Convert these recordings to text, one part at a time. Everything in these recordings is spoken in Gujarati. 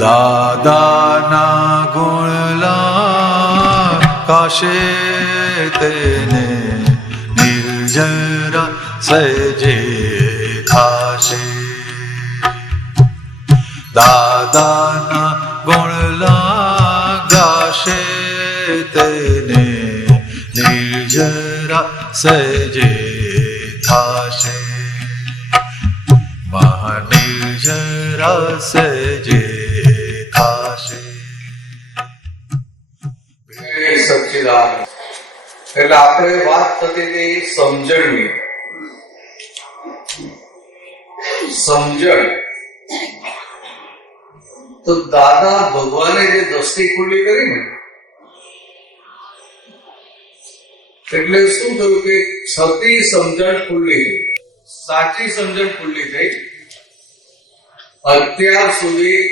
દાદાના ગુણલા કાશે તેને નિર્જરા સજે થાશે. દાદાના ગુણલા ગાશે તેને નિર્જરા સજે થાશે. મહાનિર્જરા સજે થાશે. સચ્ચિદાનંદ એટલે આપણે વાત થતી હતી સમજણની. સમજણ તો દાદા ભગવાને જે દ્રષ્ટિ ખુલ્લી કરી ને એટલે શું થયું કે છતી સમજણ ખુલ્લી થઈ, સાચી સમજણ ખુલ્લી થઈ. અત્યાર સુધી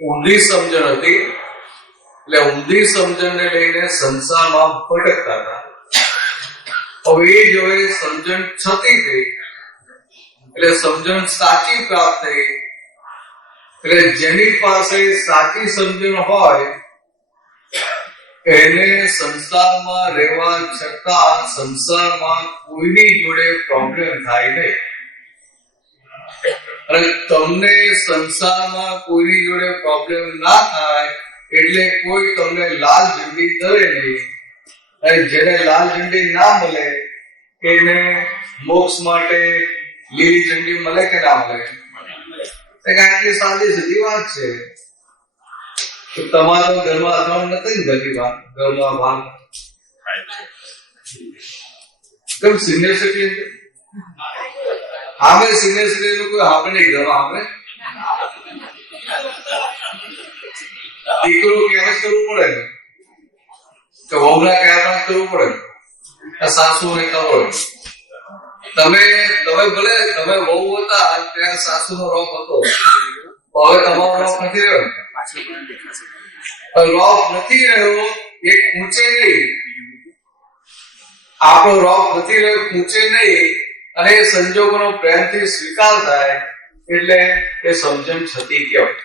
ઊંધી સમજણ હતી એટલે ઊંધી સમજણને લઈને સંસારમાં ભટકતા હતા. હવે એ જોડે સમજણ છતી થઈ એટલે સમજણ સાચી પ્રાપ્ત થઈ. એટલે જેની પાસે સાચી સમજણ હોય એને સંસારમાં રહેવા છતાં સંસારમાં કોઈની જોડે પ્રોબ્લેમ થાય નહીં. અને તમને સંસારમાં કોઈની જોડે પ્રોબ્લેમ ના થાય એટલે કોઈ તમને લાલ ઝંડી ધરે નહીં. અને જેને લાલ ઝંડી ના મળે એને મોક્ષ માટે લીલી ઝંડી મળે કે ના મળે? આટલી સાદી સીધી વાત છે. તો તમારા ઘરમાં અથડામણ નથી ને? ઘરની વાત ઘરમાં વાત કેમ સિનિયર સિટીઝન આપણે સિનિયર સિટીઝન કોઈ આપણે નહીં ઘરમાં આપણે દીકરો ક્યાં કરવું પડે ને કે વહુના ક્યાં કરવું પડે ને સાસુ ને ખબર. તમે ભલે તમે વહુ હતા ત્યાં સાસુ નો રોપ હતો, હવે તમારો રોપ નથી રહ્યો. રોપ નથી રહ્યો એ ખૂંચે નહીં, આપણો રોપ નથી રહ્યો ખૂંચે નહીં અને એ સંજોગોનો પ્રેમથી સ્વીકાર થાય એટલે એ સમજણ છતી કહેવાય.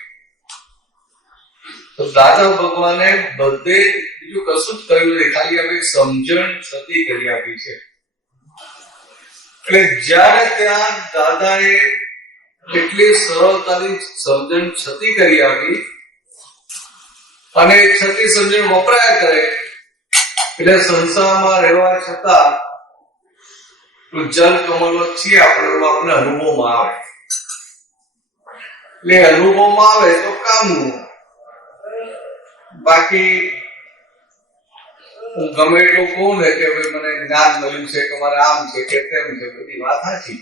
તો દાદા ભગવાને બધે બીજું કશું જ કર્યું નહીં, ખાલી અમે સમજણ છતી કરી આપી છે. એટલે જ્યારે ત્યાં દાદાએ એટલી સરળતાથી સમજણ છતી કરી આપી અને છતી સમજણ વપરાયા કરે એટલે સંસારમાં રહેવા છતાં જલ કમળો છીએ આપણે અનુભવમાં આવે. એટલે અનુભવમાં આવે તો કામનું. બાકી હું ગમે એટલું કહું ને કે મને જ્ઞાન મળ્યું છે કે મારે આમ છે કે તેમ છે, બધી વાત સાચી.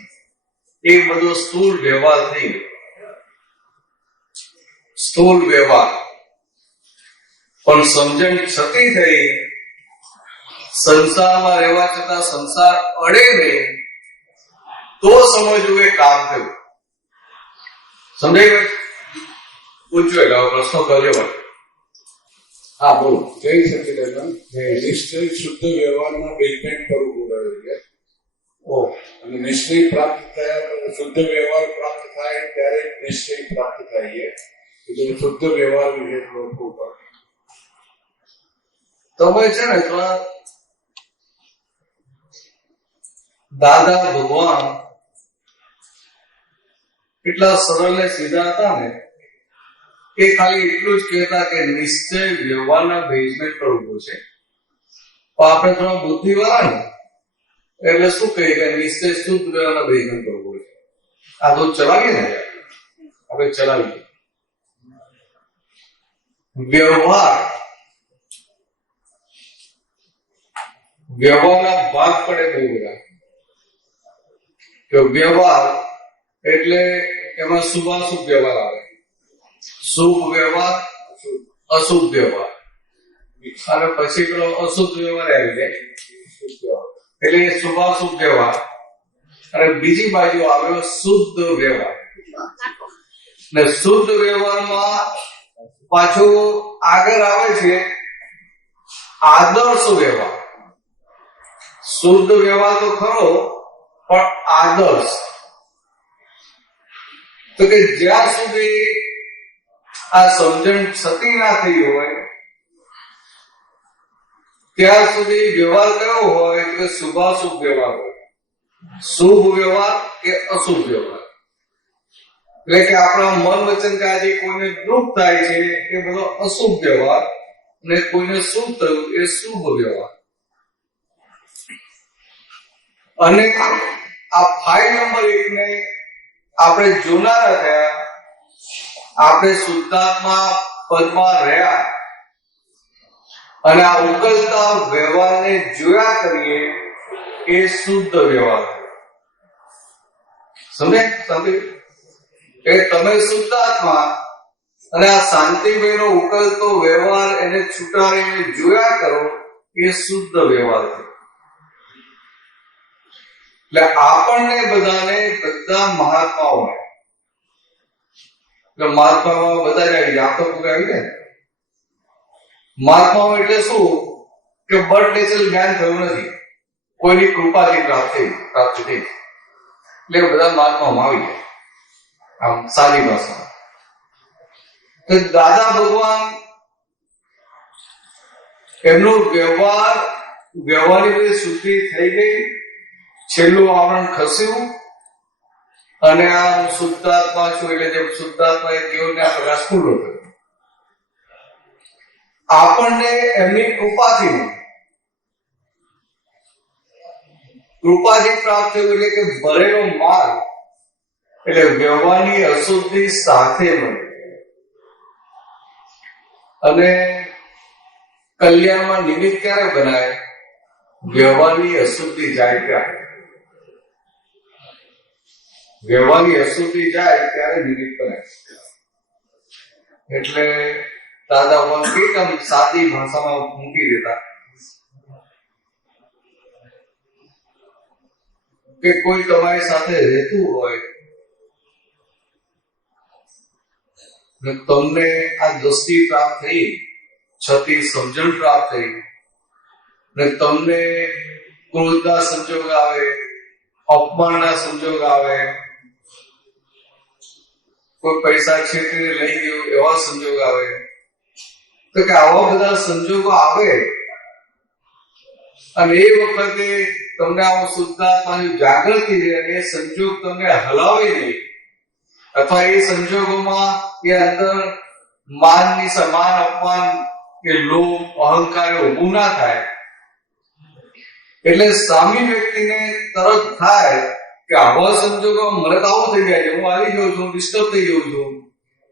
એ બધો સ્થૂળ વ્યવહાર થઈ ગયો, સ્થૂળ વ્યવહાર. પણ સમજણ છતી થઈ, સંસારમાં રહેવા છતાં સંસાર અડે નહીં તો સમજવું એ કામ થયું. સમજાય ભાઈ? પૂછ્યું એટલે પ્રશ્નો કરજો ભાઈ. હા બોલો. કહી શકે નિશ્ચય શુદ્ધ વ્યવહારમાં બેઝમેન્ટ કરવું રહ્યું છે. અને નિશ્ચય પ્રાપ્ત થયા, શુદ્ધ વ્યવહાર પ્રાપ્ત થાય ત્યારે નિશ્ચય પ્રાપ્ત થાય છે. એટલે શુદ્ધ વ્યવહાર વિશે થોડું પડે. તમે છે ને દાદા ભગવાન એટલા સરળ ને સીધા હતા ને એ ખાલી એટલું જ કહેતા કે નિશ્ચય વ્યવહારના બેઝમેન્ટ પર ઉભું છે. પણ આપણે થોડા બુદ્ધિવાળા ને એટલે શું કહીએ કે નિશ્ચય શુદ્ધ વ્યવહારના બેઝમેન્ટ પર ઉભું છે. આ તો ચલાવીએ ને આપણે ચલાવીએ. વ્યવહારના ભાગ પડે બહુ બધા. કે વ્યવહાર એટલે એમાં શુભાશુભ વ્યવહાર આવે, શુભ વ્યવહાર, અશુભ વ્યવહાર, અને પછી પેલો અશુદ્ધ વ્યવહાર આવી જાય એટલે શુભાશુભ વ્યવહાર. અને બીજી બાજુ આવ્યો શુદ્ધ વ્યવહાર. ને શુદ્ધ વ્યવહારમાં પાછું આગળ આવે છે આદર્શ વ્યવહાર. શુદ્ધ વ્યવહાર તો ખરો પણ આદર્શ તો કે જ્યાં સુધી આ સમજણ સતી ના થઈ હોય ત્યાં સુધી વ્યવહાર કયો હોય કે શુભાશુભ વ્યવહાર હોય, શુભ વ્યવહાર કે અશુભ વ્યવહાર. એટલે કે આપણા મન વચન કે આજે કોઈને દુઃખ થાય છે એ બધો અશુભ વ્યવહાર, અને કોઈને શુભ થયું એ શુભ વ્યવહાર. અને આ 5 નંબર 1 ને આપણે જોનારા થયા, આપણે શુદ્ધાત્મા પદમાં રહ્યા અને આ ઉકલતા વ્યવહારને જોયા કરીએ એ શુદ્ધ વ્યવહાર. સમજે કે તમે શુદ્ધાત્મા અને આ શાંતિભાઈનો ઉકલતો વ્યવહાર એને છૂટાડીને જોયા કરો એ શુદ્ધ વ્યવહાર છે. એટલે આપણને બધાને બધા મહાત્માઓને મહાત્મામાં બધા જ આવી જાય, આપણે પૂરા આવી જાય. મહાત્માઓ એટલે શું કે બર્થ નેચરલ જ્ઞાન થયું નથી, કોઈની કૃપાથી પ્રાપ્ત થઈ એટલે બધા મહાત્માઓમાં આવી જાય. આમ સાદી ભાષામાં તો દાદા ભગવાન એમનો વ્યવહારની બધી શુદ્ધિ થઈ ગઈ, છેલ્લું આવરણ ખસ્યું અને આ શુદ્ધાત્મા છું એટલે જે શુદ્ધાત્મા એ જીવનને આ પ્રકાશ ખુલ્લો થયો. આપણને એમની કૃપાથી પ્રાપ્ત થયું એટલે કે ભરેલો માર્ગ એટલે વ્યવહારની અશુદ્ધિ સાથે મળે અને કલ્યાણમાં નિમિત્ત ક્યારે બનાય? વ્યવહારની અશુદ્ધિ જાય ત્યારે. વ્યવહારની અશુદ્ધિ જાય ત્યારે નિમિત્ત બનાય. એટલે દાદા ભગવાન એકદમ સાદી ભાષામાં મૂકી દેતા કે કોઈ તમારી સાથે રહેતું હોય ને તમને આ દ્રષ્ટિ પ્રાપ્ત થઈ, છતી સમજણ પ્રાપ્ત થઈ ને તમને ક્રોધના સંજોગ આવે, અપમાનના સંજોગ આવે, કોઈ પૈસા છેતરીને લઈ ગયો એવા સંજોગ આવે, તો કે આવા બધા સંજોગો આવે અને એ વખતે તમને આવો શુદ્ધાત્માની જાગૃતિ રહે અને એ સંજોગ તમને હલાવે નહીં અથવા એ સંજોગોમાં એ અંદર માનની સમાન અપમાન કે લોભ અહંકાર ઊભું ના થાય. એટલે સામી વ્યક્તિને તરત થાય કે આવા સંજોગોમાં મને તો આવું થઈ જાય છે, હું આવી ગયો છું, ડિસ્ટર્બ થઈ ગયો છું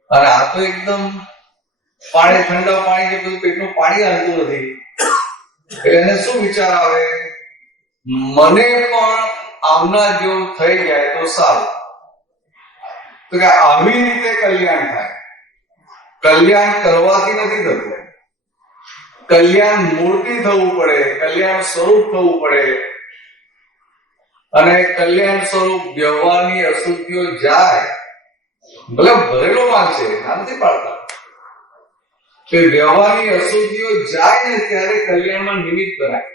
અને આ તો એકદમ પાણી ઠંડા પાણી કે બધું પેટનું પાણી હાલતું નથી. એટલે એને શું વિચાર આવે? મને પણ આવનાર જેવું થઈ જાય તો સારું. તો કે આવી રીતે કલ્યાણ થાય. કલ્યાણ કરવાથી નથી થતું, કલ્યાણ મૂર્તિ થવું પડે, કલ્યાણ સ્વરૂપ થવું પડે અને કલ્યાણ સ્વરૂપ વ્યવહારની અશુદ્ધિઓ જાય. ભલે ભરેલો માલ છે, ના નથી પાડતા, કે વ્યવહારની અશુદ્ધિઓ જાય ને ત્યારે કલ્યાણમાં નિમિત્ત બનાય.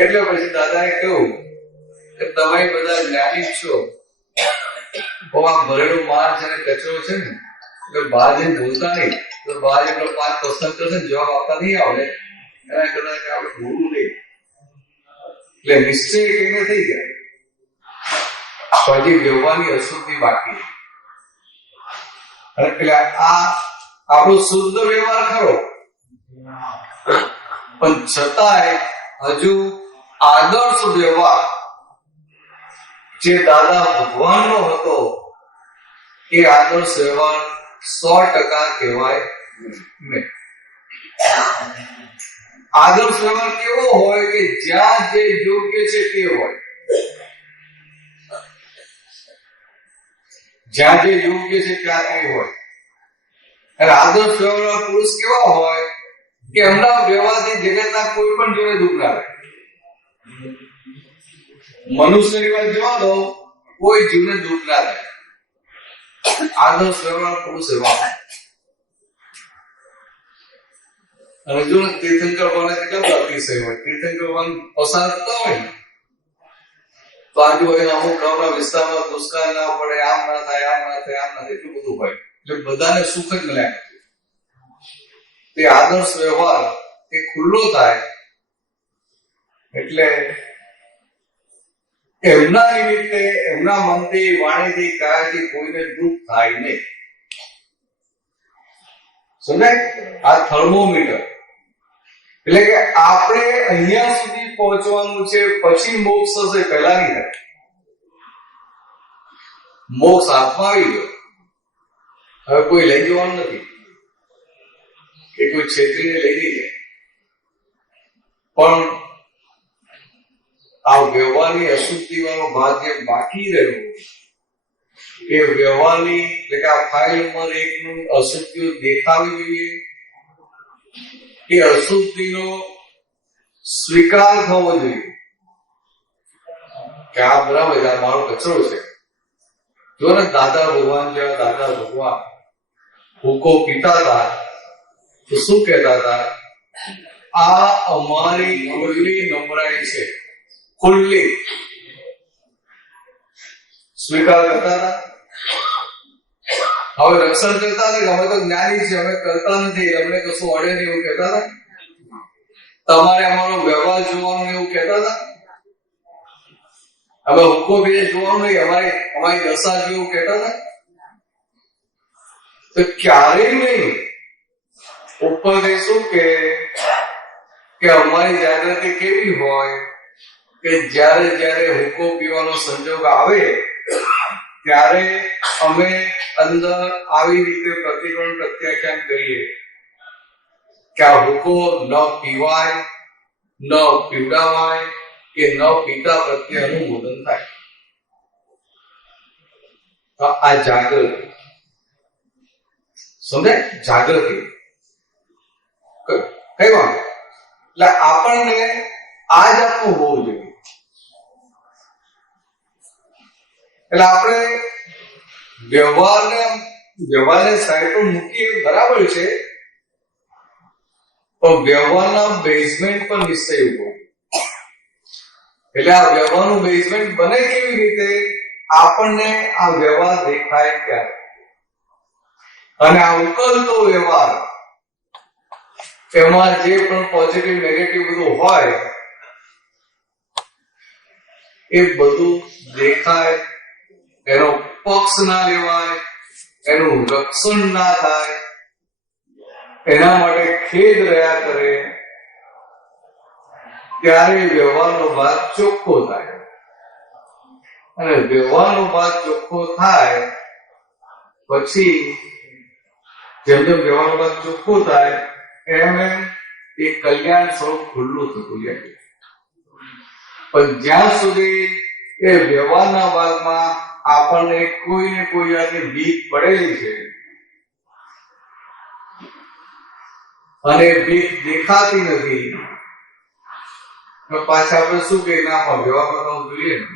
એટલે પછી દાદાએ કહ્યું કે તમે બધા જ્ઞાની છો, આ ભરેલો માલ છે ને કચરો છે ને એટલે બહાર જઈને ભૂલતા નહીં. તો બહાર એટલો 5 પ્રશ્ન કરશે જવાબ આપતા નહીં આવડે, એના કદાચ આપણે ભૂલવું નહીં. એટલે નિશ્ચય કઈને થઈ જાય પછી વ્યવહારની અશુદ્ધિ બાકી. એટલે આ આપણો શુદ્ધ વ્યવહાર ખરો, પણ છતાંય હજુ આદર્શ વ્યવહાર જે દાદા ભગવાનનો હતો એ આદર્શ વ્યવહાર 100% કહેવાય નહીં. આદર્શ વ્યવહાર કેવો હોય કે જ્યાં જે યોગ્ય છે તે હોય, જ્યાં જે યોગ્ય છે ત્યાં તે હોય. અને આદર્શ વ્યવહાર પુરુષ કેવા હોય કે એમના વ્યવહારથી જગતના કોઈ પણ જોડે દુઃખ ના રહે. મનુષ્યની વાત જવા દો, કોઈ જીવને દુઃખ ના રહે. આદર્શ વ્યવહાર પુરુષ એવા. અને જો તીર્થંકર ભગવાન કેટલા અતિશય હોય, તીર્થંકર ભગવાન પસાર થતા હોય તો આજુબાજુના અમુક ગામના વિસ્તારમાં દુષ્કાળ ના પડે, આમ ના થાય, આમ ના થાય, આમ ના થાય, એટલું બધું હોય. એટલે બધાને સુખ જ મળ્યા કરે. તે આદર્શ વ્યવહાર એ ખુલ્લો થાય એટલે એમના નિમિત્તે, એમના મનથી, વાણીથી, કાયાથી કોઈને દુઃખ થાય નહીં. સમજાય? આ થર્મોમીટર એટલે કે આપણે અહીંયા સુધી પહોંચવાનું છે, પછી મોક્ષ થશે, પહેલા નહીં થાય. મોક્ષ હાથમાં આવી ગયો, હવે કોઈ લઈ જવાનું નથી કે કોઈ છેતરીને લઈ જઈ જાય. પણ આ વ્યવહારની અશુદ્ધિ વાળો ભાગ જે બાકી રહ્યો એ વ્યવહારની, એટલે કે આ ફાઇલ નંબર 1 નું અશુદ્ધિઓ દેખાવી જોઈએ. એ અશુદ્ધિનો સ્વીકાર થવો જોઈએ કે આ બરાબર આ મારો કચરો છે. જો ને દાદા ભગવાન જેવા દાદા ભગવાન ભૂકો પીતા હતા તો શું કહેતા હતા? આ અમારી ખુલ્લી નમ્રાઈ છે, ખુલ્લી. સ્વીકાર કરતા હતા. હવે રક્ષણ કરતા નથી, અમે તો જ્ઞાની છે, અમે કરતા નથી, અમને કશું અડે નહીં એવું કહેતા હતા. તમારે અમારો વ્યવહાર જોવાનું એવું કહેતા હતા. હવે હુક્કો બીજે જોવાનું નહીં, અમારી દશા જેવું કહેતા હતા. તો ક્યારેય નહીં ઉપરથી શું કે અમારી જાગૃતિ કેવી હોય કે જ્યારે જ્યારે હુક્કો પીવાનો સંજોગ આવે ત્યારે અમે અંદર આવી રીતે પ્રતિક્રમણ પ્રત્યાખ્યાન કરીએ કે આ હુક્કો ન પીવાય, ન પીવડાવાય કે ન પીતા પ્રત્યે અનુમોદન થાય. તો આ જાગૃતિ, સમજાય? જાગૃતિ કઈ વાત? એટલે આપણને આ જ આપવું હોવું જોઈએ. એટલે આપણે વ્યવહારને સાઈડ પર મૂકીએ બરાબર છે, પણ વ્યવહારના બેઝમેન્ટ પર નિશ્ચય ઉભો. એટલે આ વ્યવહારનું બેઝમેન્ટ બને કેવી રીતે? આપણને આ વ્યવહાર દેખાય ત્યારે, અને આ ઉકલતો વ્યવહાર એમાં જે પણ પોઝિટિવ નેગેટિવ બધું હોય એ બધું દેખાય, એનો પક્ષ ના લેવાય, એનું રક્ષણ ના થાય, એના માટે ખેદ રહ્યા કરે, ત્યારે વ્યવહારનો ભાગ ચોખ્ખો થાય. અને વ્યવહારનો ભાગ ચોખ્ખો થાય પછી જેમ જેમ વ્યવહારનો ભાગ ચોખ્ખો થાય એમ એ કલ્યાણ સ્વરૂપ ખુલ્લું થતું જાય. પણ જ્યાં સુધી એ વ્યવહારના ભાગમાં આપણને કોઈ ને કોઈ જાતની બીક પડેલી છે અને બીક દેખાતી નથી, પાછા આપણે શું કહીએ? ના, પણ વ્યવહારમાં તો જોઈએ ને,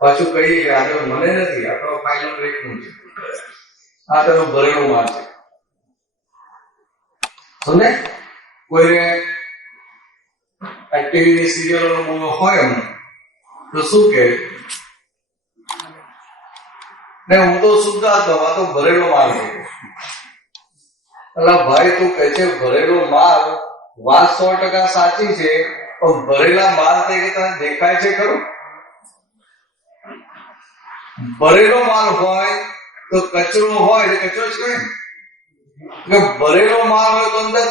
પાછું કહીએ કે આ તો મને નથી, આ તો ફાઇલ નંબર 1 નું છે, આ તો ભરેલો માલ છે. સમજે? કોઈને ટીવીની સિરિયલો હોય એમ તો શું કે ને હું તો શુદ્ધાત્મા, આ તો ભરેલો માલ છે. એટલે ભાઈ તું કહે છે ભરેલો માલ, વાત 100% સાચી છે, પણ ભરેલા માલ તને દેખાય છે ખરો? ભરેલો માલ હોય તો કચરો હોય એટલે કચરો જ કહેવાય ને. ભરેલો માલ હોય તો અંદર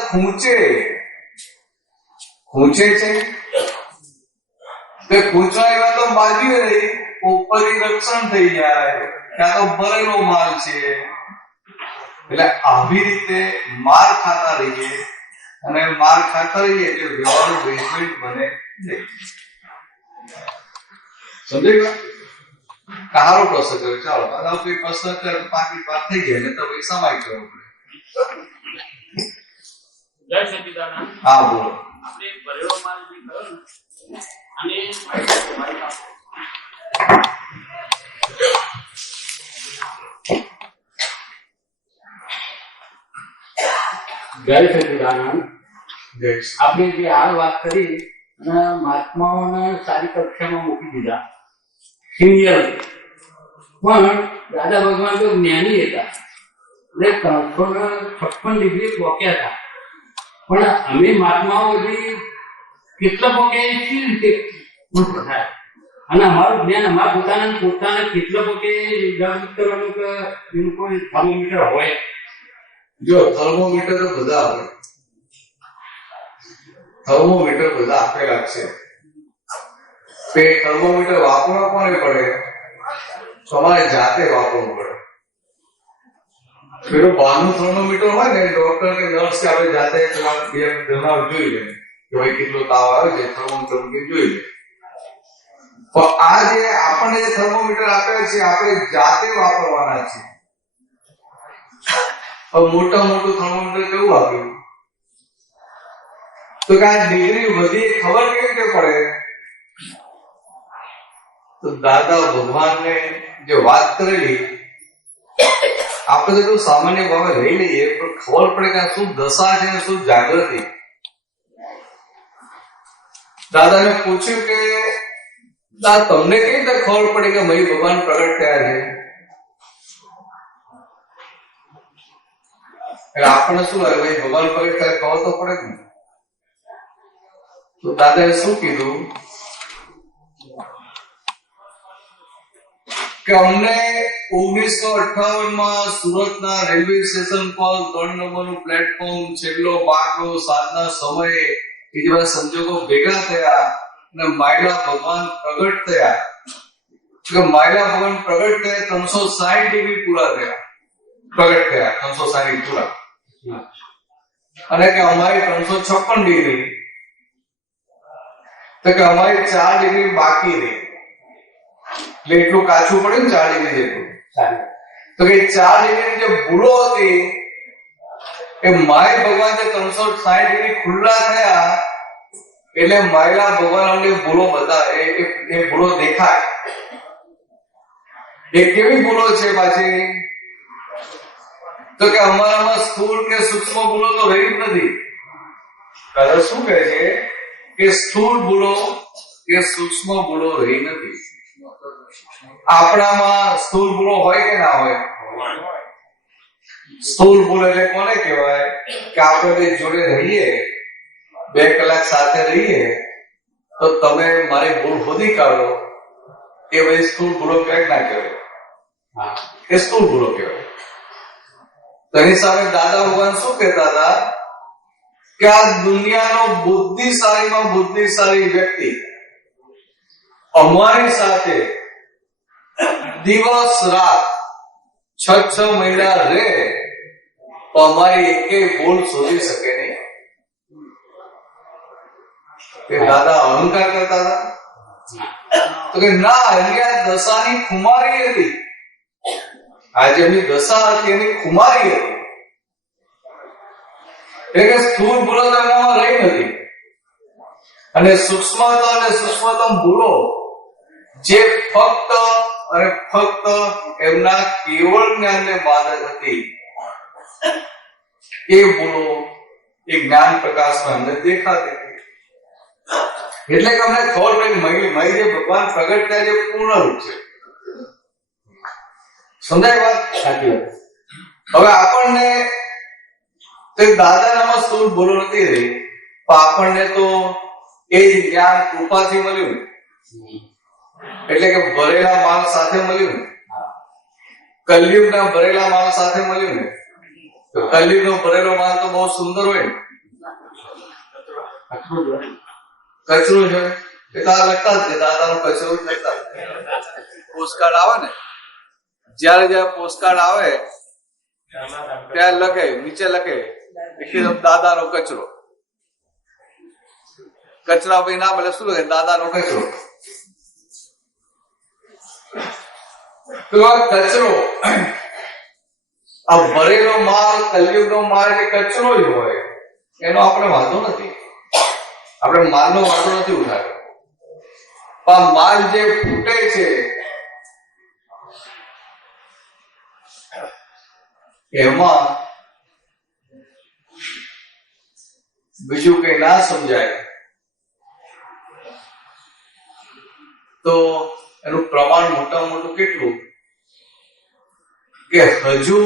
ખૂંચે છે, તે ખૂંચવાની વાત તો બાજુ રહી, ઉપરથી રક્ષણ થઈ જાય, ત્યાં તો ભરેલો માલ છે. એટલે આવી રીતે માર ખાતા રહીએ, અને માર ખાતા રહીએ એટલે વ્યવહારનું બેઝમેન્ટ બને નહીં. સમજાઈ ગયું? સારો પ્રશ્ન કર્યો. ચાલો અગાઉ કોઈ પ્રશ્ન કરે તો 5 મિનિટ વાત થઈ જાય, ને તો ભાઈ સમય કરવો પડે. જય સચિદાનંદ. હા, બોલો. આપણે ભરેલો માલ જે કર્યો ને, અને જય સચિદાનંદ. જય. આપણે જે આ વાત કરી અને મહાત્માઓને સારી કક્ષામાં મૂકી દીધા સિનિયર. પણ દાદા ભગવાન તો જ્ઞાની હતા એટલે 356 ડિગ્રી પહોંચ્યા હતા. પણ અમે મહાત્માઓ હજી કેટલા પહોંચ્યા એ કેવી રીતે પુષ્ટ થાય? અને અમારું જ્ઞાન અમારા પોતાને કેટલા પગે જાગૃત કરવાનું કે એનું કોઈ થર્મોમીટર હોય? જો થર્મોમીટર તો બધા હોય, થર્મોમીટર બધા આપેલા છે. તે થર્મોમીટર વાપરવા કોને પડે? તમારે જાતે વાપરવું પડે. પેલું બહારનું થર્મોમીટર હોય ને, ડોક્ટર કે નર્સ કે આપણે જાતે જણાવ જોઈ લે કે ભાઈ કેટલો તાવ આવે છે, થર્મોમીટર મૂકી જોઈ લે. પણ આ જે આપણને જે થર્મોમીટર આપે છે આપણે જાતે વાપરવાના છે. હવે મોટા મોટું થર્મોમીટર કેવું આપ્યું? તો કે આ ડિગ્રી વધી ખબર કેવી રીતે પડે? તો દાદા ભગવાનને જે વાત કરેલી આપણે તો સામાન્ય ભાવે લઈ લઈએ, પણ ખબર પડે કે આ શું દશા છે ને શું જાગૃતિ. દાદાને પૂછ્યું કે તમને કઈ રીતે ખબર પડી કે મય ભગવાન પ્રગટ થયા છે? એટલે આપણને શું લાગે ભાઈ ભગવાન પ્રગટ થયા ખબર તો પડે જ ને. તો દાદાએ શું કીધું કે અમને 1958 સુરતના રેલવે સ્ટેશન પર 3 નંબરનું પ્લેટફોર્મ છેલ્લો બાકડો સાંજના સમયે એ જેવા સંજોગો ભેગા થયા અને માયલા ભગવાન પ્રગટ થયા. કે માયલા ભગવાન પ્રગટ થયા 360 ડિગ્રી પૂરા થયા, પ્રગટ થયા 360 પૂરા, અને કે અમારી 356 ડિગ્રી, તો કે અમારી 4 ડિગ્રી બાકી રહી. એટલે એટલું કાચું પડ્યું ને 4 ડિગ્રી જેટલું. તો કે 4 ડિગ્રી જે ભૂલો હતી એ માય ભગવાન જે 360 ડિગ્રી ખુલ્લા થયા એટલે માયલા ભગવાન અમને ભૂલો બધા એ ભૂલો દેખાય. એ કેવી ભૂલો છે પાછી? તો કે અમારામાં સ્થૂળ કે સૂક્ષ્મ ભૂલો તો રહી જ નથી. દાદા શું કહે છે કે સ્થૂળ ભૂલો કે સૂક્ષ્મ ભૂલો રહી નથી. આપણામાં સ્થૂળ ભૂલો હોય કે ના હોય? સ્થૂળ ભૂલ એટલે કોને કહેવાય? કે આપણે બે જોડે રહીએ, 2 કલાક સાથે રહીએ, તો તમે મારી ભૂલ શોધી કાઢો, એ ભાઈ સ્થૂળ ભૂલો કહેવાય ના કહેવાય? એ સ્થૂળ ભૂલો કહેવાય. તો એની સામે દાદા ભગવાન શું કહેતા હતા કે આ દુનિયાનો બુદ્ધિશાળીમાં બુદ્ધિશાળી વ્યક્તિ અમારી સાથે દિવસ રાત 6 મહિના રહે તો અમારી એકેય ભૂલ શોધી શકે નહીં. કે દાદા અહંકાર કરતા હતા? તો કે ના, એની આ દશાની ખુમારી હતી. આજે એમની દશા હતી એની ખુમારી હતી. એટલે સ્થૂળ ભૂલો એમાં રહી નથી, અને સૂક્ષ્મતમ અને સૂક્ષ્મતમ ભૂલો જે ફક્ત અને ફક્ત એમના કેવળ જ્ઞાનને બાધક હતી, એ ભૂલો એ જ્ઞાન પ્રકાશમાં અમને દેખાતી હતી. એટલે કે અમને ખબર પડી મય જે ભગવાન પ્રગટ થયા જે પૂર્ણ રૂપ છે. સમજાય વાત? સાચી વાત. હવે આપણને તો દાદાનામાં સ્થૂળ ભૂલો નથી રહી, પણ આપણને તો એ જ જ્ઞાન કૃપાથી મળ્યું ને. એટલે કે ભરેલા માલ સાથે મળ્યું ને, કલયુગના ભરેલા માલ સાથે મળ્યું ને. તો કલયુગનો ભરેલો માલ તો બહુ સુંદર હોય ને, કચરો છે એ તો લખતા જ દાદાનો કચરો જ લખતા. પોસ્ટકાર્ડ આવે ને, જયારે જયારે પોસ્ટકાર્ડ આવે ત્યાં લખે, નીચે લખે દાદાનો કચરો. કચરા ભાઈ ના ભલે શું લખે? દાદાનો કચરો. તો આ કચરો, આ ભરેલો માલ, કલયુગનો માલ એટલે કચરો જ હોય, એનો આપણે વાંધો નથી. આપણે માલનો વાંધો નથી ઉઠાવ્યો. પણ માલ જે ફૂટે છે એમાં બીજું કઈ ના સમજાય તો એનું પ્રમાણ મોટામાં મોટું કેટલું કે હજુ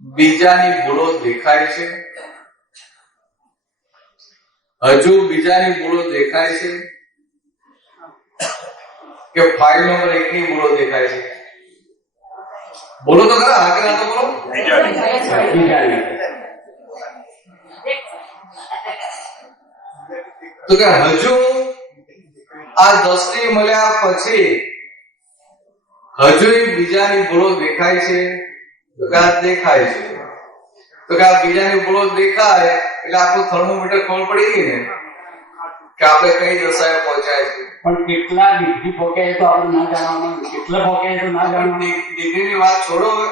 બીજાની ભૂલો દેખાય છે, હજુ બીજાની ભૂલો દેખાય છે કે ફાઇલ નંબર 1 ની ભૂલો દેખાય છે? બોલો તો ખરા, હા કે ના તો બોલો. તો કે હજુ આ દ્રષ્ટિ મળ્યા પછી હજુ બીજાની ભૂલો દેખાય છે? તો કે આ દેખાય છે. તો કે આ બીજાની ભૂલો દેખાય એટલે આપણું થર્મોમીટર ખબર પડી ગઈ ને કે આપણે કઈ દશાએ પહોંચાય છે. પણ કેટલા ડિગ્રી પહોંચાય તો આપણે ના જાણવાનું, કેટલા પહોંચાય તો ના જાણવાનું. ડિગ્રીની વાત છોડો, હવે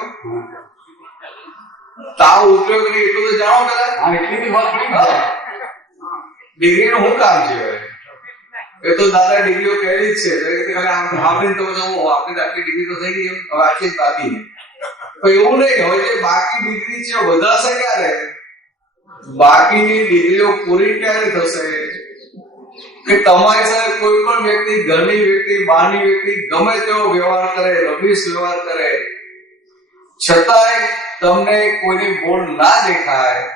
તાવ ઉપયોગ નહીં એટલું તો જાણો પેલા. હા, એટલી બી વાત નહીં. ડિગ્રીનું શું કામ છે? હવે એ તો દાદા ડિગ્રીઓ કહેલી જ છે, ખાલી આમ સાંભળીને તો બધા આપણે આટલી ડિગ્રી તો થઈ ગઈ, હવે આટલી જ બાકી. પણ એવું નહીં, હવે જે બાકી ડિગ્રી છે વધારશે ક્યારે? બાકીની ડિગ્રીઓ પૂરી ક્યારે થશે? કે તમારી સાથે કોઈ પણ વ્યક્તિ, ઘરની વ્યક્તિ, બહારની વ્યક્તિ ગમે તેવો વ્યવહાર કરે, રમીશ વ્યવહાર કરે, છતાંય તમને કોઈની ભૂલ ના દેખાય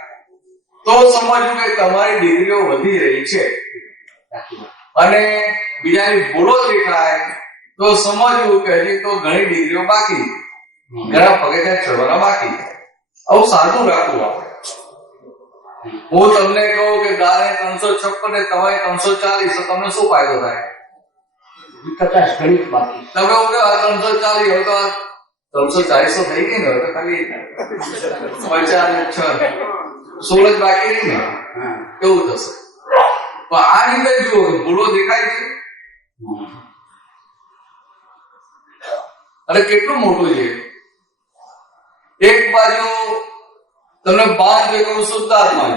તો સમજવું કે તમારી ડિગ્રીઓ વધી રહી છે. અને બીજાની ભૂલો દેખાય તો સમજવું કે હજી તો ઘણી ડિગ્રીઓ બાકી, ઘણા પગથિયાં ચડવાના બાકી. આવું સાદું રાખવું આપણે. હું તમને કહું કે દાને 356 ને તમારે 340, તો તમને શું ફાયદો થાય? 50 ગણિત બાકી. તમે એવું કે 340, હવે તો 340 તો થઈ ગઈ ને, હવે તો ખાલી 55 16 જ બાકી રહી ને, કેવું થશે? પણ આ રીતે જુઓ, ભૂલો દેખાય છે અને કેટલું મોટું છે. એક બાજુ તમને બાંધ ભેગું શુદ્ધાત્મા,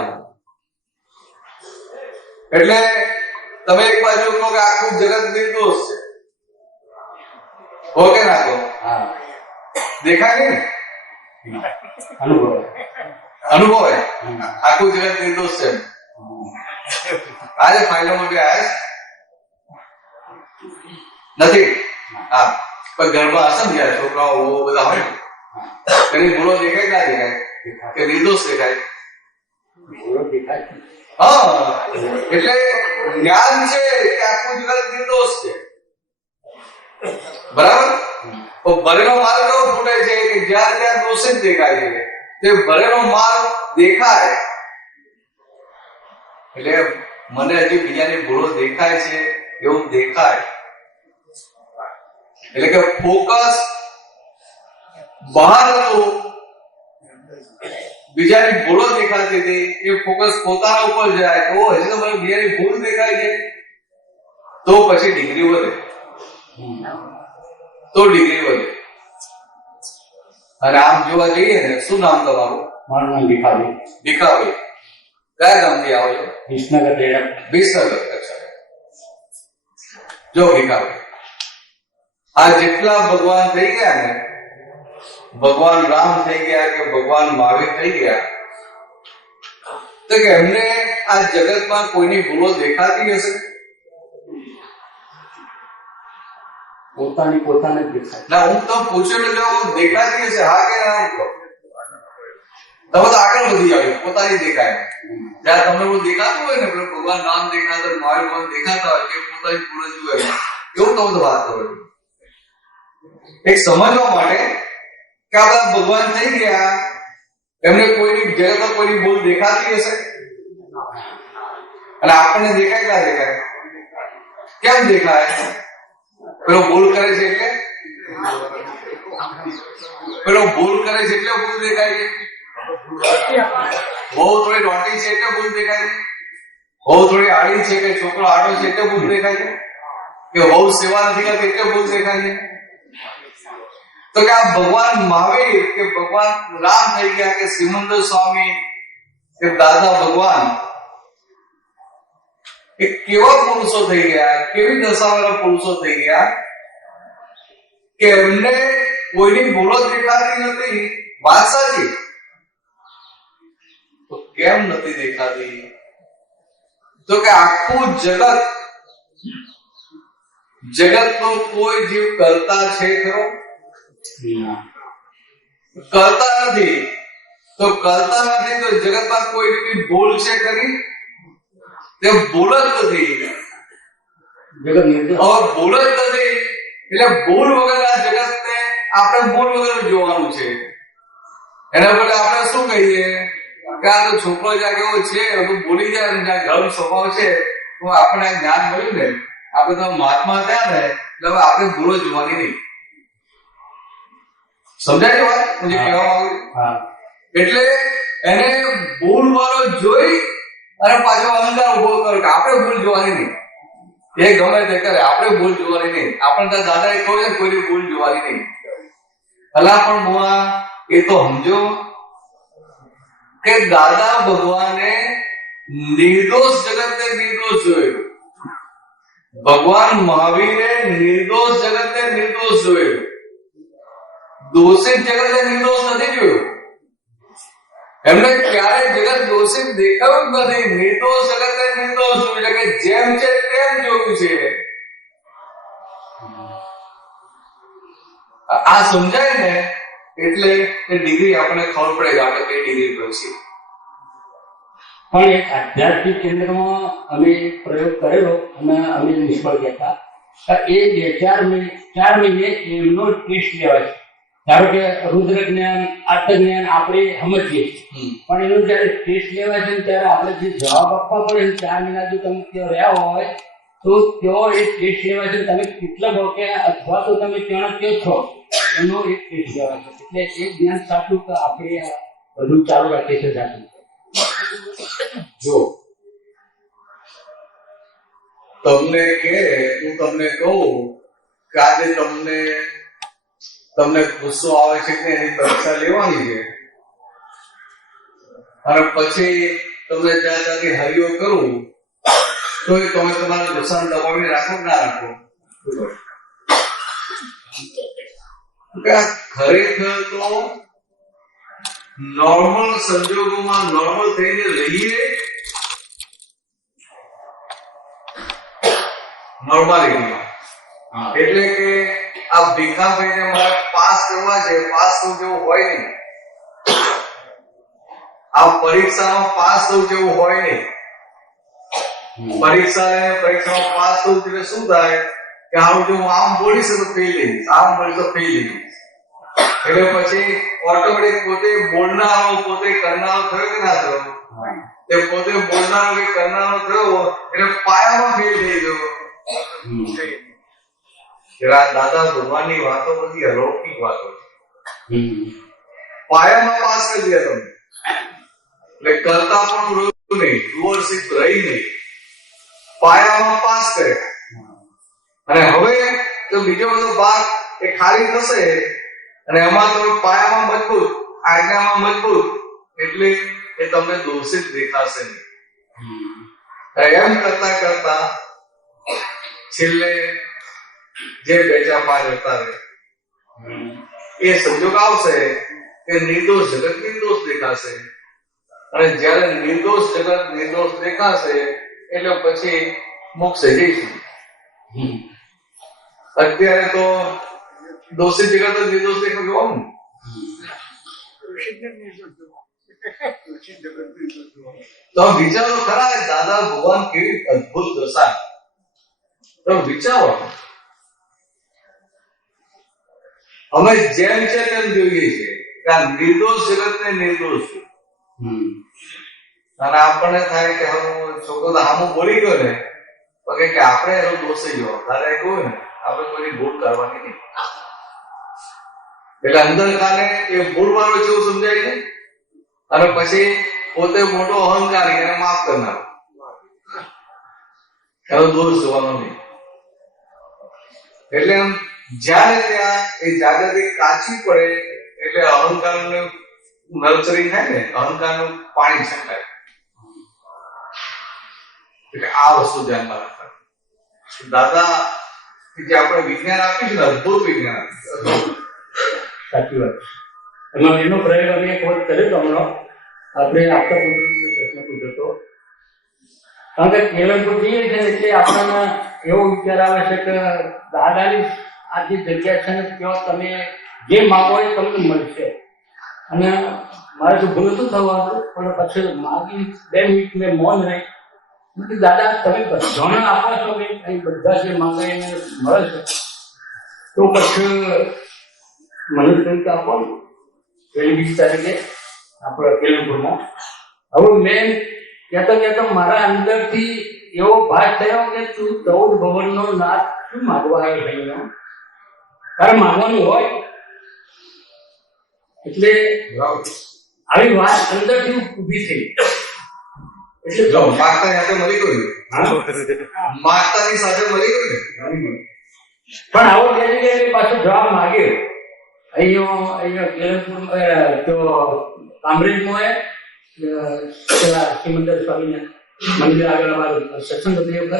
એટલે તમે એક બાજુ કહો કે આખું જગત નિર્દોષ છે, હો કે ના કહો? દેખાય ને, અનુભવ આખું જગત નિર્દોષ છે. આજે ફાઇલો માટે આવ્યા નથી. હા, પણ ઘરમાં હશે ને જયારે છોકરાઓ બધા હોય ને, એની ભૂલો દેખાય ના દેખાય કે નિર્દોષ દેખાય? હા, એટલે જ્ઞાન છે કે આખું જગત નિર્દોષ છે, બરાબર? તો ભરેલો માલ કેવો ફૂટે છે કે જ્યાં ત્યાં દોષિત દેખાય છે. તે ભરેલો માલ દેખાય એટલે મને હજી બીજાની ભૂલો દેખાય છે એવું દેખાય. એટલે કે ફોકસ બહાર હતું, બીજાની ભૂલો દેખાતી હતી, એ ફોકસ પોતાના ઉપર જાય તો હજી તો મને બીજાની ભૂલ દેખાય છે, તો પછી ડિગ્રી વધે, તો ડિગ્રી વધે. અને આમ જોવા જઈએ ને, શું નામ તમારું? મારું નામ ભીખાભાઈ. ભીખાભાઈ, કયા ગામથી આવો છો? વિસનગર. વિસનગર. અચ્છા. જો ભીખાભાઈ, આ જેટલા ભગવાન થઈ ગયા ને, ભગવાન રામ થઈ ગયા કે ભગવાન મહાવીર થઈ ગયા, તો કે એમને આ જગતમાં કોઈની ભૂલો દેખાતી હશે? પોતાને જ દેખાય. ના, હું તો પૂછ્યું એટલે દેખાતી હશે, હા કે ના? તમે તો આગળ વધી આવ્યો, પોતાની દેખાય. જ્યાં તમને બધું દેખાતું હોય ને, ભગવાન નામ દેખાતા, મહાવીર ભગવાન દેખાતા હોય કે પોતાની ભૂલ જુએ, એવું તમે તો વાત કરો છો. એક સમજવા માટે કે આપણા ભગવાન થઈ ગયા, એમને કોઈની જગતમાં કોઈની ભૂલ દેખાતી હશે? અને આપણને દેખાય ના દેખાય? કેમ દેખાય? પેલો ભૂલ કરે છે એટલે, પેલો ભૂલ કરે છે એટલે ભૂલ દેખાય છે. બહુ થોડી નોટી છે એટલે ભૂલ દેખાય છે. બહુ થોડી આડી છે કે છોકરો આડો છે એટલે ભૂલ દેખાય છે. કે બહુ સેવા નથી કરતી એટલે ભૂલ દેખાય છે. તો કે આ ભગવાન મહાવીર કે ભગવાન રામ થઈ ગયા કે સિમંદર સ્વામી કે દાદા ભગવાન, એ કેવા પુરુષો થઈ ગયા, કેવી દશાવાળા પુરુષો થઈ ગયા કે એમને કોઈની ભૂલો દેખાતી નથી. વાત સાચી, તો કેમ નથી દેખાતી? તો કે આખું જગત જગતનો કોઈ જીવ કરતા છે ખરો? ના. કરતા નથી. તો કરતા નથી તો જગતમાં કોઈ રીતની ભૂલ છે ખરી? તે ભૂલ જ નથી. જગત નિર્દોષ. હવે ભૂલ જ નથી એટલે ભૂલ વગર આ જગતને આપણે ભૂલ વગર જોવાનું છે. એના બદલે આપણે શું કહીએ કે આ તો છોકરો જ્યાં કેવો છે બધું ભૂલી જાય ને જ્યાં ગર્વ સ્વભાવ છે તો આપણે જ્ઞાન મળ્યું ને આપણે તો મહાત્મા થયા ને એટલે હવે આપણે ભૂલો જોવાની નહીં. સમજાય વાત હું જે કહેવા માંગુ છું? હા. એટલે એને ભૂલ વાળો જોઈ અને પાછો અહંકાર ઉભો કર્યો કે આપણે ભૂલ જોવાની નહીં. એ ગમે તે કરે આપણે ભૂલ જોવાની નહીં. આપણે ત્યાં દાદાએ કહ્યું છે કોઈની ભૂલ જોવાની નહીં. અલા પણ બુઆ એ તો સમજો કે દાદા ભગવાને નિર્દોષ જગતને નિર્દોષ જોયેલું. ભગવાન મહાવીરે નિર્દોષ જગતને નિર્દોષ જોયેલું. દોષિત જગતને નિર્દોષ નથી જોયું. એમને ક્યારે જગત દોષિત દેખાયું જ નથી. નિર્દોષ જગતને નિર્દોષ જોયું એટલે કે જેમ છે તેમ જોયું છે. આ સમજાય ને એટલે એ ડિગ્રી આપણને ખબર પડે કે આપણે કઈ ડિગ્રી પર છીએ. પણ એક આધ્યાત્મિક કેન્દ્રમાં અમે પ્રયોગ કરેલો અને અમે નિષ્ફળ ગયા હતા. એ 4 મહિને એમનો ટેસ્ટ લેવાય છે. ધારો કે રુદ્ર જ્ઞાન આત્મજ્ઞાન આપણે સમજીએ છીએ પણ એનો જયારે ટેસ્ટ લેવાય છે ત્યારે આપણે જે જવાબ આપવા પડે છે 4 મહિના જો તમે ત્યાં રહ્યા હોય તો ત્યાં એ ટેસ્ટ લેવાય છે. તમે કેટલા ભોકે અથવા તો તમે ત્યાં કયો છો એનો એક ટેસ્ટ લેવાય છે. એટલે એ જ્ઞાન સાચું કે આપણે બધું ચાલુ રાખીએ છીએ જાતે. જો તમને કે હું તમને કહું કે આજે તમને ગુસ્સો આવે છે કે એની પરીક્ષા લેવાની છે અને પછી તમને જ્યાં ત્યાંથી હરિયો કરું તો એ તમે તમારા ગુસ્સાને દબાવીને રાખો કે ના રાખો? ખરેખર તો નોર્મલ સંજોગોમાં નોર્મલ થઈને રહીએ. નોર્માલિટીમાં એટલે કે આ ભીખાભાઈને મારે પાસ કરવા છે, પાસ થવું જેવું હોય નહીં. આ પરીક્ષામાં પાસ થવું જેવું હોય નહીં. પરીક્ષામાં પાસ થવું એટલે શું થાય કે આવું જો હું આમ બોલીશ તો ફેલ લઈશ, આમ બોલીશ તો ફેલ લઈશ. એટલે પછી ઓટોમેટિક પોતે બોલનારો પોતે કરનારો થયો કે ના થયો? તે પોતે બોલનારો કે કરનારો થયો એટલે પાયામાં ફેલ થઈ ગયો. દાદા ભગવાનની વાતો બધી અલૌકિક વાતો છે. પાયામાં પાસ કરી દીધા તમે એટલે કરતા પણ રહ્યું નહીં, ડુઅરશીપ રહી નહીં, પાયામાં પાસ કરે. અને હવે જો બીજો બધો ભાગ એ ખાલી થશે અને એમાં તમે પાયામાં મજબૂત, આજ્ઞામાં મજબૂત એટલે એ તમને દોષિત દેખાશે નહીં. એમ કરતા કરતા છેલ્લે જે 2-4-5 હતા એ સંજોગ આવશે કે નિર્દોષ જગત નિર્દોષ દેખાશે અને જયારે નિર્દોષ જગત નિર્દોષ દેખાશે એટલે પછી મોક્ષે જઈશું. અત્યારે તો દોષિત જગત જ નિર્દોષ દેખાતું. તો વિચારો ખરા દાદા ભગવાન કેવી અદભુત દશા. તો વિચારો અમે જેમ છે તેમ જોઈએ છીએ કે આ નિર્દોષ જગતને નિર્દોષ છે. અને આપણને થાય કે હું છોકરો તો હામું બોલી ગયો ને કે આપણે એનો દોષ ગયો તારે કહ્યું ને આપણે કોઈ ભૂલ કરવાની નહીં. એટલે અંદર કાને એ ભૂલ વાળો છે એવું સમજાય છે અને પછી પોતે મોટો અહંકારી એને માફ કરનાર એનો દોષ જોવાનો નહીં. એટલે આમ જ્યારે ત્યાં એ જાગૃતિ કાચી પડે એટલે અહંકારનું નર્ચરિંગ થાય ને, અહંકારનું પાણી છંટાય. એટલે આ વસ્તુ ધ્યાનમાં રાખવાની. દાદા જે આપણે વિજ્ઞાન આપ્યું છે ને, અદભુત વિજ્ઞાન આપ્યું. સાચી વાત. એમાં એનો પ્રયોગ અમે એક વખત કર્યો હતો. હમણાં આપણે આપતા પ્રશ્ન પૂછ્યો હતો કારણ કે કેળવપુર જઈએ છે ને એટલે આપણને એવો વિચાર આવે છે કે દાદાની આ જે જગ્યા છે ને ત્યાં તમે જે માગો એ તમને મળશે. અને મારે તો ભૂલ નતું થવાનું પણ પછી માગી 2 મિનિટ મેં મૌન રહી. દાદા તમે બધાને આપો છો કે અહીં બધા જે માગે એને મળે છે, તો પછી મને કંઈક આપો ને 20 તારીખે આપણે કેળવપુરમાં. હવે મેં કહેતો મારા અંદરથી એવો ભાસ થયો કે તું 14 ભવનનો નાથ શું માગવા આવ્યો ભાઈ? તારે માગવાનું હોય એટલે આવી વાત અંદરથી ઊભી થઈ. એટલે જો માગતા સાથે મળી ગયું, માગતાની સાથે મળી ગયું ને. પણ આવો ડેલી પાછો જવાબ માગ્યો. અહીંયા કેળવપુર તો કામરેજમાં પેલા સિમંદર સ્વામીના મંદિર આગળ અમારું સત્સંગ હતો એ વખત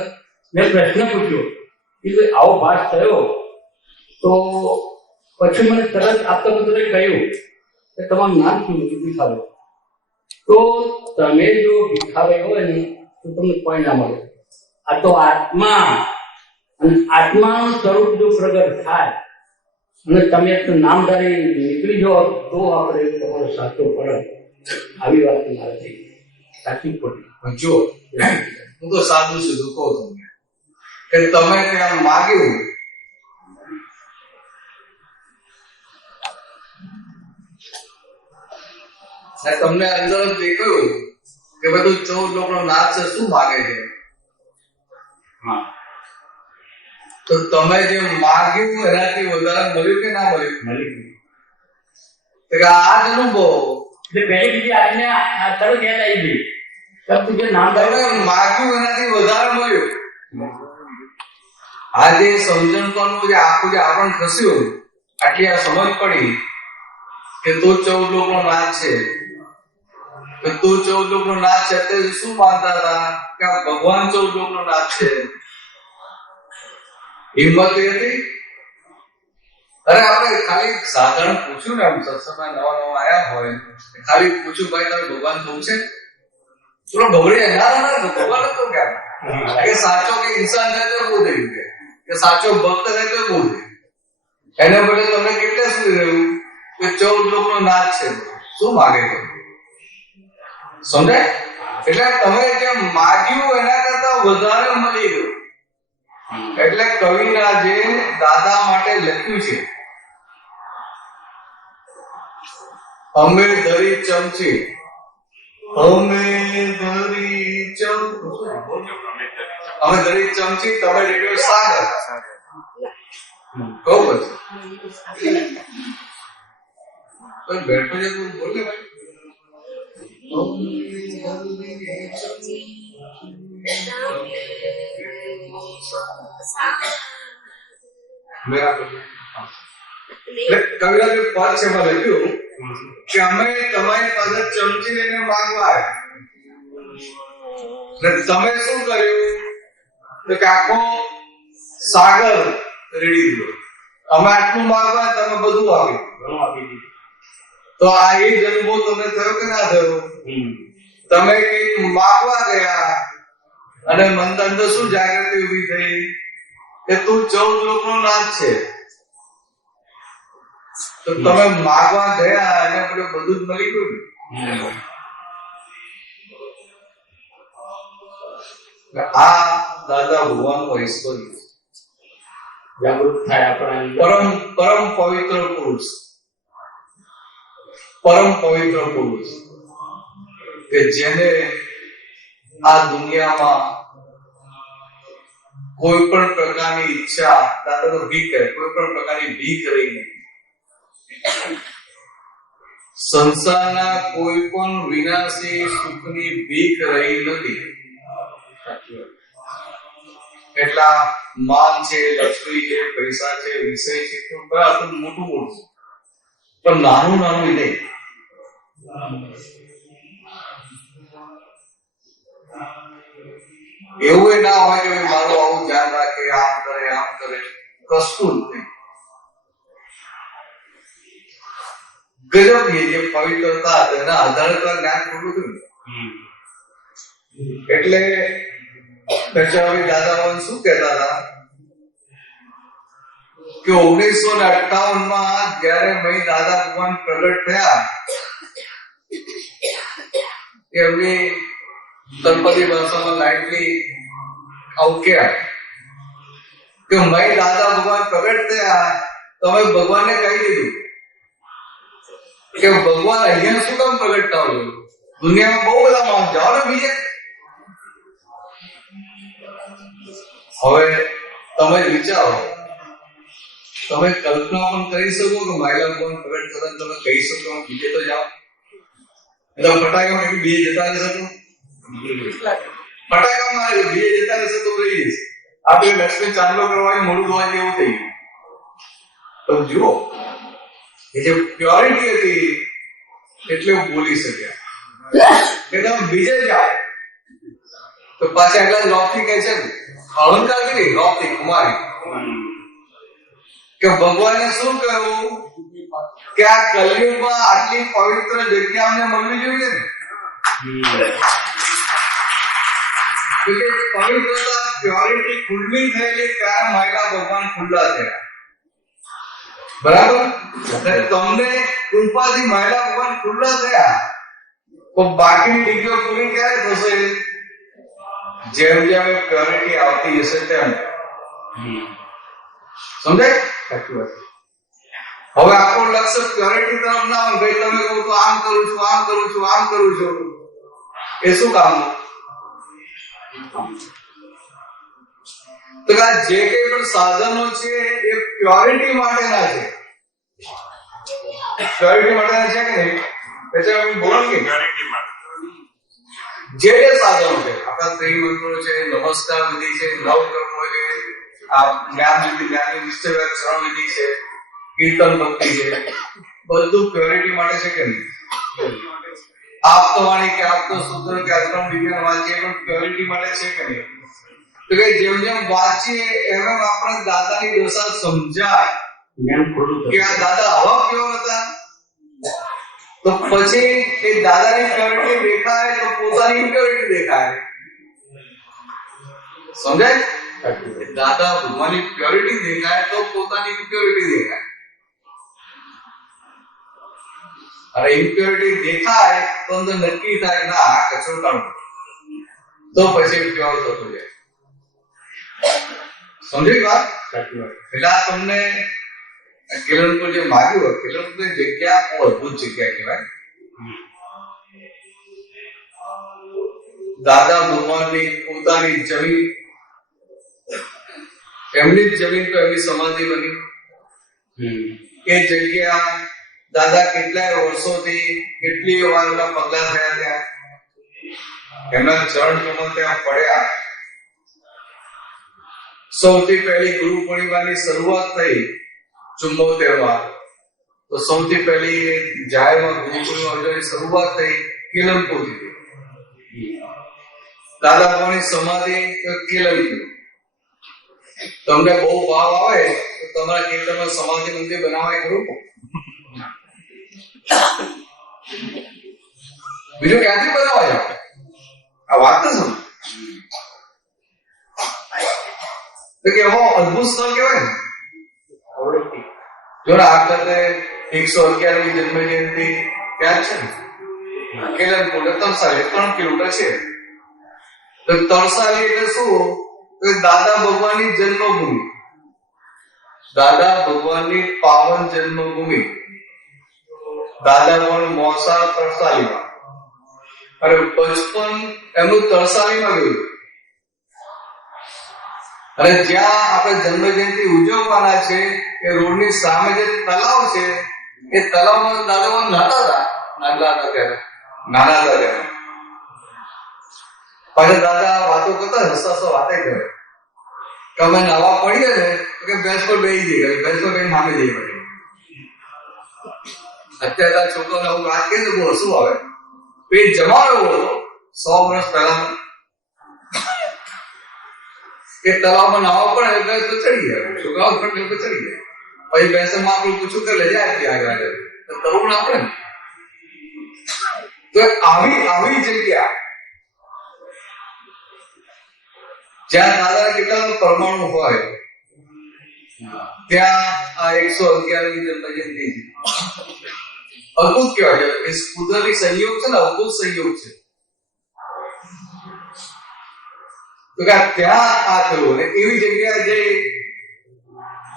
મેં પ્રશ્ન પૂછ્યો કે આવો ભાસ થયો તો પછી મને તરત આપતા પુત્રે કહ્યું કે તમારું નામ શું છે? ભીખાભાઈ. તો તમે જો ભીખાભાઈ હોય ને તો તમને કોઈ ના મળે. આ તો આત્મા અને આત્માનું સ્વરૂપ જો પ્રગટ થાય અને તમે નામધારી નીકળી જાઓ તો આપણે તમારો સાચો પડે. આવી વાત મારે થઈ સાચી પડી. પણ જો હું તો સાદું સીધું કહું તમને કે તમે ત્યાં માગ્યું ને તમને અંદર જ દેખાયું કે બધું 14 લોકોનો નાચ છે, શું માગે છે? હા, તો તમે જે માગ્યું એનાથી વધારે મળ્યું કે ના મળ્યું? મળી ગયું. તો કે આ જ અનુભવ એટલે પહેલી બીજી આજને આ તરત યાદ આવી ગઈ. તું જે નામ તમે માગ્યું એનાથી વધારે મળ્યું. આ જે સમજણ પરનું જે આખું જે આવરણ ખસ્યું, આટલી આ સમજ પડી કે તો 14 લોકોનો નાચ છે, કે તો 14 લોકોનો નાચ છે, તે શું માનતા હતા કે આ ભગવાન 14 લોકોનો નાચ છે? હિંમત એ હતી. અરે આપણે ખાલી સાધારણ પૂછ્યું ને, આમ સત્સંગમાં નવા આયા હોય ખાલી પૂછ્યું ભાઈ તારે ભગવાન થવું છે? થોડો ગભરાઈ જાય, ના ભગવાન હતો ક્યાં? કે સાચો કે ઇન્સાન થાય તો બહુ થયું કે સાચો ભક્ત થાય તો બહુ થયું. એના બદલે તમને કેટલે શું રહ્યું કે 14 લોકોનો નાચ છે, શું માગે છે? સમજાય? એટલે તમે જે માગ્યું એના કરતા વધારે મળી ગયું. એટલે કવિના જે દાદા માટે લખ્યું છે, અમે ધરી ચમચી, અમે ધરી ચમચી, તમે લીધો સાગર. કહું પછી કોઈ બેઠો છે તું બોલે ભાઈ. કવિના જે પદ છે એમાં લખ્યું કે અમે તમારી પાસે ચમચી લઈને માંગવા આવ્યા, તમે શું કર્યું કે આખો સાગર રેડી દીધો. અમે આટલું માંગવા તમે બધું આપી દીધું. તો આ એ જ અનુભવ તમને થયો કે ના થયો? તમે કઈક માંગવા ગયા અને મન અંદર શું જાગૃતિ ઉભી થઈ કે તું 14 લોકોનો નાથ છે. તો તમે માગવા ગયા અને આપણે બધું જ મળી ગયું. આ દાદા ભગવાનનો ઐશ્વર્ય જાગૃત થાય આપણા પરમ પવિત્ર પુરુષ, પરમ પવિત્ર પુરુષ કે જેને આ દુનિયામાં કોઈ પણ પ્રકારની ઈચ્છા, દાદા તો ભીખ કરે, કોઈ પણ પ્રકારની ભીખ રહી નહીં. સંસારના કોઈ પણ વિનાશી સુખની ભીખ રહી નથી. એટલા માન છે, લક્ષ્મી છે, પૈસા છે, વિષય છે, તો બરાબર મોટું મોટું, પણ નાનું નાનું નહીં. એવું એ ના હોય કે મારું આવું ધ્યાન રાખે, આમ કરે, આમ કરે, કશું જ નહીં. ગજબની જે પવિત્રતા એના આધારે તો જ્ઞાન ખોટું થયું. એટલે પછી દાદા ભગવાન શું કહેતા હતા કે 1958 જયારે ભાઈ દાદા ભગવાન પ્રગટ થયા, એમની તળપદી ભાષામાં લાઈટલી આવું કહેવાય કે ભાઈ દાદા ભગવાન પ્રગટ થયા, તમે ભગવાનને કહી દીધું કે ભગવાન અહીંયા શું કામ પ્રગટ થાવ છો? દુનિયામાં બહુ બધા માણસ, જાઓ ને બીજે. હવે તમે વિચારો, તમે કલ્પના પણ કરી શકો કે માયલા ભગવાન પ્રગટ થતા તમે કહી શકો બીજે તો જાઓ, એટલે ફટાકામાં બીજે જતા રહેશે તો ફટાકામાં બીજે જતા રહેશે તો રહી જશે. આપણે લક્ષ્મી ચાંદલો કરવાની મોડું ધોવા જેવું થઈ ગયું. તો જુઓ એ જે પ્યોરિટી હતી એટલે હું બોલી શક્યા કે તમે બીજે જાઓ તો પાછા એટલા લોભથી કહે છે, અહંકાર નહીં, લોભથી કુમારી કે ભગવાને શું કહ્યું કે આ કલયુગમાં આટલી પવિત્ર જગ્યા અમને મળવી જોઈએ ને. પવિત્રતા, પ્યોરિટી ખુલ્લી થયેલી ત્યારે માયલા ભગવાન ખુલ્લા થયા. બરાબર? તમને કૃપાથી માયલા ભગવાન ખુલ્લા થયા, તો બાકીની ડિગ્રીઓ પૂરી ક્યારે થશે? જેમ જેમ પ્યોરિટી આવતી હશે તેમ. સમજાય? હવે આપણું લક્ષ્ય પ્યોરિટી તરફ ના હોય. ભાઈ તમે કહો તો આમ કરું છું, આમ કરું છું, આમ કરું છું, એ શું કામ? તો આ જે કઈ પણ સાધનો છે એ પ્યોરિટી માટેના છે. પ્યોરિટી માટેના છે કે નહીં? પછી બોલો કે જે સાધનો છે, આપણા ત્રિમંત્રો છે, નમસ્કાર વિધિ છે, નવ કર્મો છે, આ જ્ઞાન વિધિ, જ્ઞાનની નિશ્ચય શ્રવણ વિધિ છે, કીર્તન ભક્તિ છે, બધું પ્યોરિટી માટે છે કે નહીં? આપતવાણી કે આપતો સૂત્ર કે અક્રમ વિજ્ઞાન વાંચીએ પણ પ્યોરિટી માટે છે કે નહીં? તો કે જેમ જેમ વાંચીએ એમ આપણે દાદાની દશા સમજાય કે આ દાદા આવા કેવા હતા, તો પછી એ દાદાની પ્યોરિટી દેખાય તો પોતાની ઇમ્પ્યોરિટી દેખાય. સમજાય? દાદા ભગવાનની પ્યોરિટી દેખાય તો પોતાની ઇમ્પ્યોરિટી દેખાય. અને ઇમ્પ્યોરિટી દેખાય તો અંદર નક્કી થાય ના કચરો કાઢો, તો પછી પ્યોર થતું જાય. સમજી વાત? એટલે આ તમને કેલનપુર જે માગ્યું હોય, કેલનપુરની જગ્યા બહુ અદભુત જગ્યા કહેવાય. દાદા ભગવાનની પોતાની જમીન, એમની જ જમીન તો એમની સમાધિ બની. એ જગ્યા દાદા કેટલાય વર્ષોથી કેટલી વાર પગલા થયા ત્યાં, એમના ચરણ કમળ ત્યાં પડ્યા. સૌથી પહેલી ગુરુ પૂર્ણિમાની શરૂઆત થઈ 74માં, તો સૌથી પહેલી જાહેરમાં ગુરુ પૂર્ણિમા ઉજવવાની શરૂઆત થઈ કેલનપુરથી. દાદા ભગવાનની સમાધિ કેલનપુર. તમને બહુ ભાવ આવે તો તમારા ખેતરમાં સમાધિ મંદિર બનાવાય ખરું? બીજું ક્યાંથી બનાવાય? આ વાત તો સમજ. તો કે એવો અદભુત સ્થળ કહેવાય ને. જો ને આ વખતે 111મી જન્મ જયંતિ ત્યાં છે ને કેલનપુર, તરસાલી 3 કિલોમીટર છે. તો તરસાલી એટલે શું? દાદા ભગવાનની જન્મભૂમિ, દાદા ભગવાનની પાવન જન્મભૂમિ. દાદા ભગવાન મોસા તરસાલીમાં, અને બચપન એમનું તરસાલીમાં ગયું. અને જ્યાં આપણે જન્મ જયંતિ ઉજવવાના છે એ રોડની સામે જે તલાવ છે એ તલાવમાં દાદા ભગવાન નાતા હતા. નાના હતા ત્યારે. પાછા દાદા વાતો કરતા, હસતા વાતે કરે કે અમે નવા પડીએ ને કે બેસ પર બેસી જઈએ, બેસ પર બેસી સામે જઈએ. અત્યારે છોકરાને આવું વાત કરીએ તો બહુ હસવું આવે. એ જમાનો એવો હતો 100 વર્ષ પહેલા કે તળાવમાં નાવા પડે એટલે તો ચડી જાય, છોકરાઓ પણ તો ચડી જાય. પછી બેસમાં આપણું પૂછું કે લઈ જાય આગળ તો તરુણ આપણે. તો આવી જગ્યા જ્યાં દાદા કેટલાનો પરમાણુ હોય ત્યાં આ 111મી જન્મ જયંતિ છે. અદ્ભુત કહેવાય છે. કુદરતી સંયોગ છે ને, અદ્ભુત સંયોગ છે. તો કે ત્યાં આ થયું ને એવી જગ્યાએ જે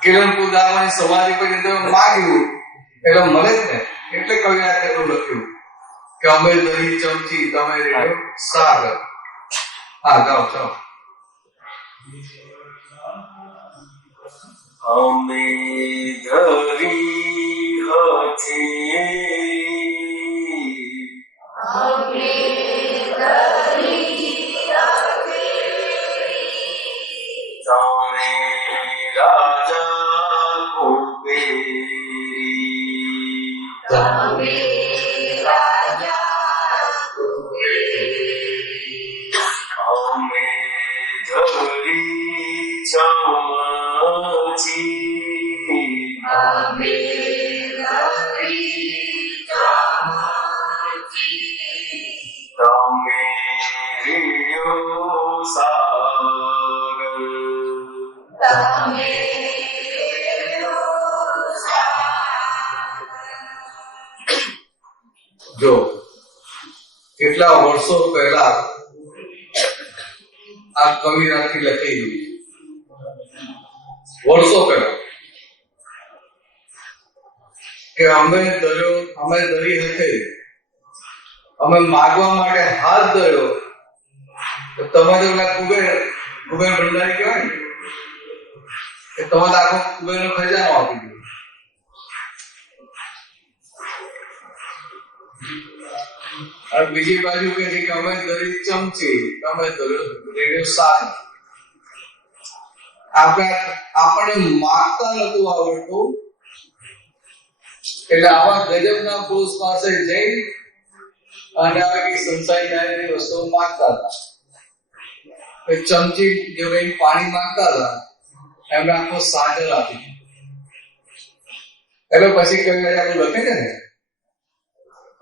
કિરણપુર દાદાની સમાધિ પર તમે માગ્યું એટલે મળે જ ને. એટલે કવિએ તેનું લખ્યું કે અમે દહીં ચમચી તમે રેડ્યો સાગર. હા ગાઓ ચાલો. અમે ધરી હથે તમે રાજા કુબેરી અમે ધરી ચમચી તમે રેડ્યો સાગર. જો કેટલા વર્ષો પહેલા આ કવિરાથી લખી ગઈ. વર્ષો પહેલા કે અમે દરી હથે અમે માગવા માટે હાથ ધર્યો તો તમે તો પેલા કુબેર ભંડારી કહેવાય ને કે તમે તો આખો કુબેરનો ખજાનો આપી દીધો. અને બીજી બાજુ કે છે કે અમે દરી ચમચી તમે રેડિયો સાગ. આપણને માગતા નતું આવડતું એટલે આવા ગજબના પુરુષ પાસે જઈ અને આવી સંસારી વસ્તુઓ માગતા હતા. ચમચી જો પાણી માંગતા હતા એમને આખો સાગર આપી. એટલે પછી કઈ આપણું લખે છે ને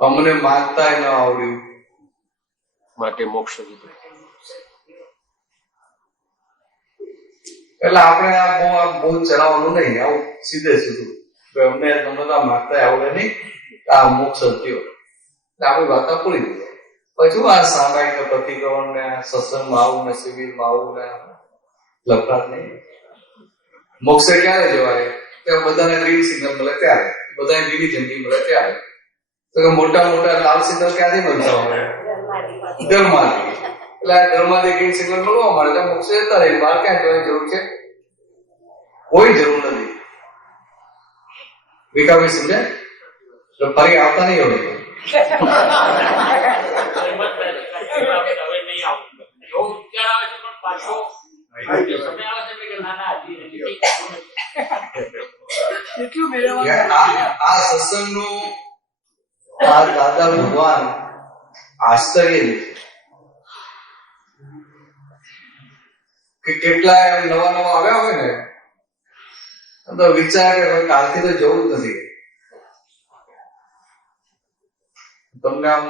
અમને માગતા ન આવડ્યું માટે મોક્ષ દીધું. એટલે આપણે આ બહુ ચલાવવાનું નહીં, આવું સીધે સીધું અમને તમને માગતા આવડે નહીં, આ મોક્ષ થયો આપણી વાર્તા પૂરી થઈ જાય. પછી આ સામાયિક પ્રતિક્રમણ ને સત્સંગમાં આવું ને શિબિરમાં આવું ને લફડાટ નહીં. મોક્ષે ક્યારે જવાય? ત્યાં બધાને ગ્રીન સિગ્નલ મળે ત્યારે, બધાને લીલી ઝંડી મળે ત્યારે. તો કે મોટા મોટા લાલ સિગ્નલ ક્યાંથી મળતા હોય? ઘરમાંથી. એટલે આ ઘરમાંથી ગ્રીન સિગ્નલ મળવા મળે તો મોક્ષે જતા રહે. બહાર ક્યાં જવાની જરૂર છે? કોઈ જરૂર નથી. વિકાભાઈ સમજે તો ફરી આવતા નહીં હોય. આ સત્સંગનું આ દાદા ભગવાન આશ્ચર્ય કે કેટલા નવા નવા આવ્યા હોય ને તો વિચાર કે કાલથી તો જવું જ નથી. તમને આમ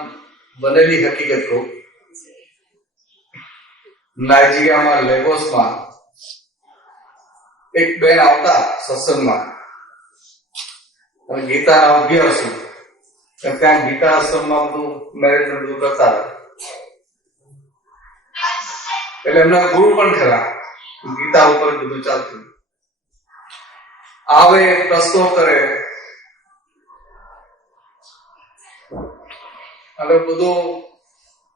બનેલી હકીકત કહું. નાઇજીરિયામાં લેગોસમાં એક બેન આવતા સત્સંગમાં ગીતાના અભ્યાસો ત્યાં ગીતા આશ્રમમાં બધું મેરેજ બધું કરતા હતા. એટલે એમના ગુરુ પણ ખરા, ગીતા ઉપર બધું ચાલતું. આવે પ્રશ્નો કરે અને બધું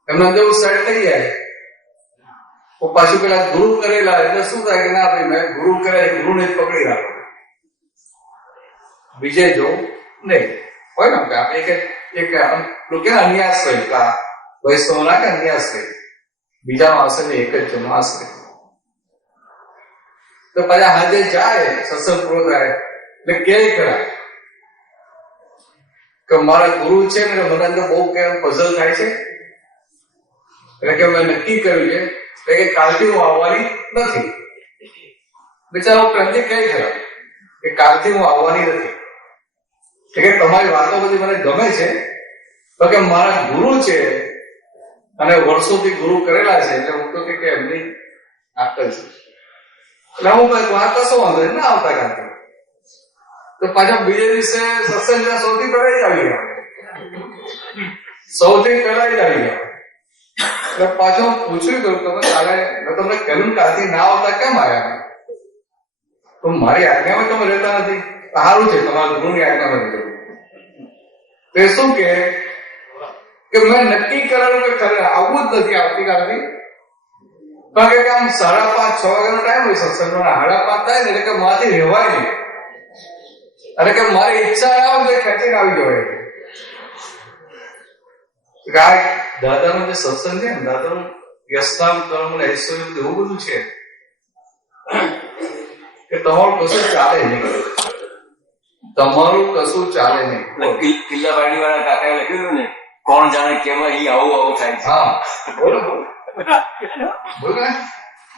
એમના જેવું સેટ થઈ જાય. પાછું પેલા ગુરુ કરેલા એટલે શું થાય કે ના ભાઈ મેં ગુરુ કરે ગુરુને જ પકડી રાખો, બીજે જો નહીં હોય ને કે આપણે એક અન્યાસ હોય વૈષ્ણવ ના કે અન્યાસ હોય, બીજાનો આશ્રય એક જ જનો આશ્રય. તો પાછા હાજે જાય સત્સંગ પૂરો થાય એટલે કે ખરા કે મારા ગુરુ છે ને મને અંદર બહુ કેમ પઝલ થાય છે, એટલે કે મેં નક્કી કર્યું છે એટલે કે કાલથી હું આવવાની નથી. બિચારો પ્રેમથી કઈ ખરા કે કાલથી હું આવવાની નથી. એટલે કે તમારી વાતો બધી મને ગમે છે તો કે મારા ગુરુ છે અને વર્ષોથી ગુરુ કરેલા છે એટલે હું તો કે એમની હા કરીશું. એટલે હું ભાઈ વાત કશો વાંધો નહીં, ના આવતા કાંઈ. તો પાછા બીજે દિવસે સત્સંગના સૌથી પહેલા જ આવી ગયા. સૌથી પહેલા જ આવી ગયા. એટલે પાછું હું પૂછ્યું કરું તમે કાલે મેં તમને કહ્યું કાલથી ના આવતા કેમ આવ્યા? તો મારી આજ્ઞામાં તમે રહેતા નથી. સારું છે, તમારા ગુરુની આજ્ઞામાં રહેવું. તે શું કે મેં નક્કી કરેલું કે ખરે આવવું જ નથી આવતીકાલથી. કારણ કે આમ 5:30 6 વાગ્યાનો ટાઈમ હોય સત્સંગનો, 5:30 થાય ને એટલે કે મારાથી રહેવાય નહીં. અને કે મારી ઈચ્છા ના હોય તો ખેંચીને આવી જવાય. દાદાનો જે સત્સંગ છે ને, દાદાનું યસ્તામ કર્મ ને ઐશ્વર્ય એવું બધું છે કે તમારું કશું ચાલે નહીં. તમારું કશું ચાલે નહીં. કિલ્લાવાડી વાળા કાકાએ લખ્યું ને, કોણ જાણે કેમાં ઈ આવું થાય છે. હા બોલો બોલો ને.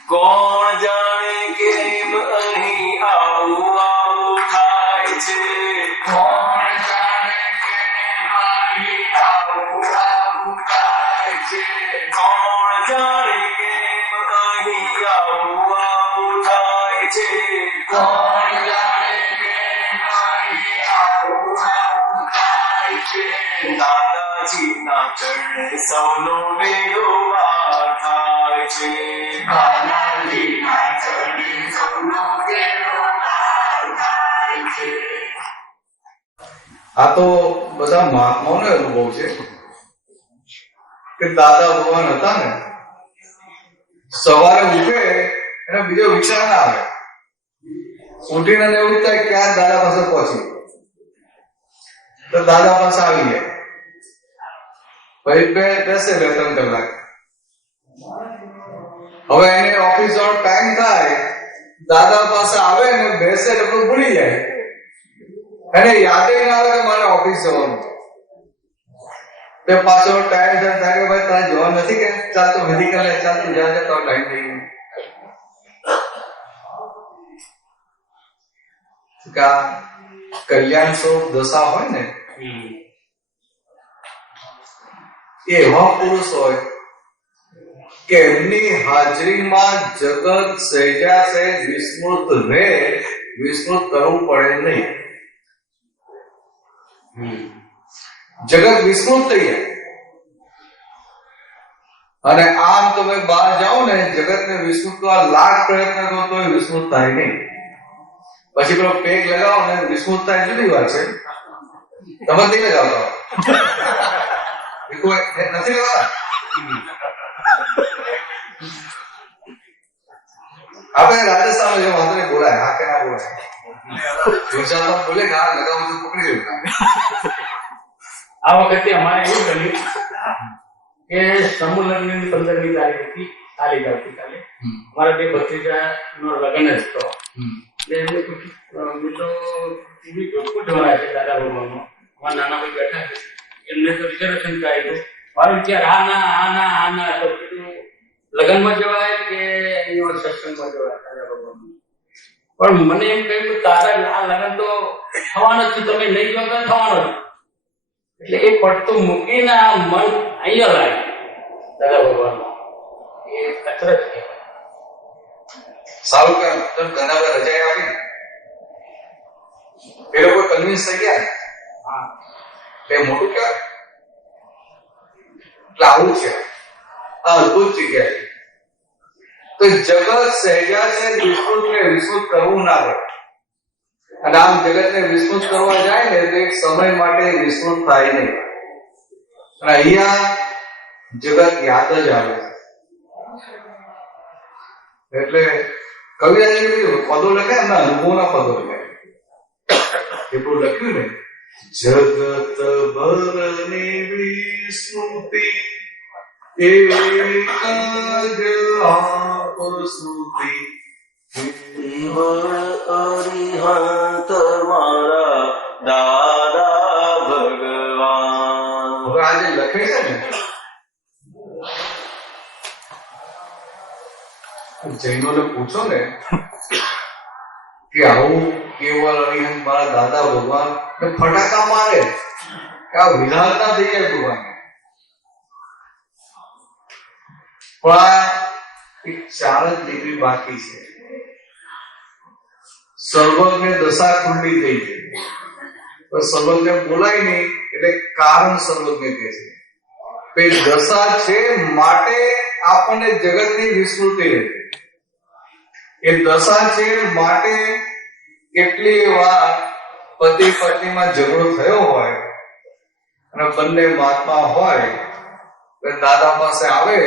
કોણ જાણે કેમ અહીં આવું થાય છે. કોણ જાણે કેમ અહીં આવું થાય છે. કોણ જાણે કેમ અહીં આવું થાય છે. કોણ જાણે કેમ અહીં આવું થાય છે. દાદાજીના ચરણે સૌનો વેલો વાર થાય છે. દાદાજીના ચરણે સૌનો વેલો વાર થાય છે. આ તો બધા મહાત્માઓનો અનુભવ છે કે દાદા ભગવાન હતા ને, સવારે ઉઠે એને બીજો વિચાર ના આવે. ઉઠીને એવું થાય કે આ દાદા પાસે પહોંચી, તો દાદા પાસે આવી જાય. પછી બેસે 2-3 કલાક. હવે એને ઓફિસ જવાનો ટાઈમ થાય, દાદા પાસે આવે ને બેસે એટલે ભૂલી જાય. એને યાદ ના આવે કે મારે ઓફિસ જવાનું. તે પાછો ટાઈમ થાય કે ભાઈ તારે જવાનું નથી કે ચાલ તો વિધિ કરી લે, ચાલ તું જા, તો ટાઈમ થઈ ગયો. કલ્યાણ સ્વરૂપ દશા હોય ને, એ એવા પુરુષ હોય કે એમની હાજરીમાં જગત સહેજા સહેજ વિસ્મૃત રહે, વિસ્મૃત કરવું પડે નહીં. જગત વિસ્મૃત થઈ જાય. અને આમ તમે બહાર જાઓ ને, જગતને વિસ્મૃત કરવા લાખ પ્રયત્ન કરો તો વિસ્મૃત થાય નહીં. પછી પેલો પેગ લગાવો ને વિસ્મૃત થાય જુદી વાત છે. તમે નહીં લગાવતા, નથી લગાવતા. આપણે રાજસ્થાન જે વાંધો નહીં બોલાય, હા કે ના બોલાય. ગુજરાતમાં બોલે કે હા લગાવું તો પકડી લેવું. આ વખતે અમારે એવું બન્યું કે સમૂહ લગ્નની 15મી તારીખ હતી, આવતીકાલે મારા 2 ભત્રીજાનો લગ્ન જ હતો. એમને પૂછ્યું મિત્રો ટીવી જોડકો જવાના છે દાદા ભગવાનનો, અમારા નાના ભાઈ બેઠા છે, એમને તો રિઝર્વેશન કરાવ્યું. મારો વિચાર આ ના તો કીધું લગ્નમાં જવાય કે અહીંયા સત્સંગમાં જવાય દાદા ભગવાન. પણ મને એમ કહ્યું કે તારા આ લગ્ન તો થવાનો જ છે, તમે નહીં જો તો થવાનો જ. એટલે એ પડતું મૂકીને આ મન અહીંયા લાગે દાદા ભગવાન. એ કચરત કહેવાય. સારું કામ તમે ઘણા બધા રજા આપી, એ લોકો કન્વિન્સ થઈ ગયા. હા, એટલે મોટું કહેવાય. એટલે આવું છે, આ અદભુત જગ્યા છે. તો જગત સહેજા છે વિસ્મૃત ને વિસ્મૃત કરવું ના પડે. અને આમ જગતને વિસ્મૃત કરવા જાય ને તો એક સમય માટે વિસ્મૃત થાય નહીં. અને અહીંયા જગત યાદ જ આવે છે. એટલે કવિરાજે પદો લખે, એમના અનુભવના પદો લખે. એટલું લખ્યું ને, જગત ભરની વિસ્મૃતિ એક જ આપ સ્મૃતિ. અરિહંત મારા દાદા ભગવાન. હવે આ જે લખે છે ને, જૈનોને પૂછો ને કે આવું કેવળ અરિહંત મારા દાદા ભગવાન ફટાકા મારે કે આ વિધાનતા થઈ જાય ભગવાન. પણ એ 4 જ ડિગ્રી બાકી છે. સર્વજ્ઞ દશા ખુલ્લી થઈ ગઈ, પણ સર્વજ્ઞ બોલાય નહીં એટલે કારણ સર્વજ્ઞ કહે છે. એ દશા છે માટે આપણને જગતની વિસ્મૃતિ રહે. એ દશા છે માટે કેટલી વાર પતિ પત્નીમાં ઝઘડો થયો હોય અને બંને મહાત્મા હોય તો દાદા પાસે આવે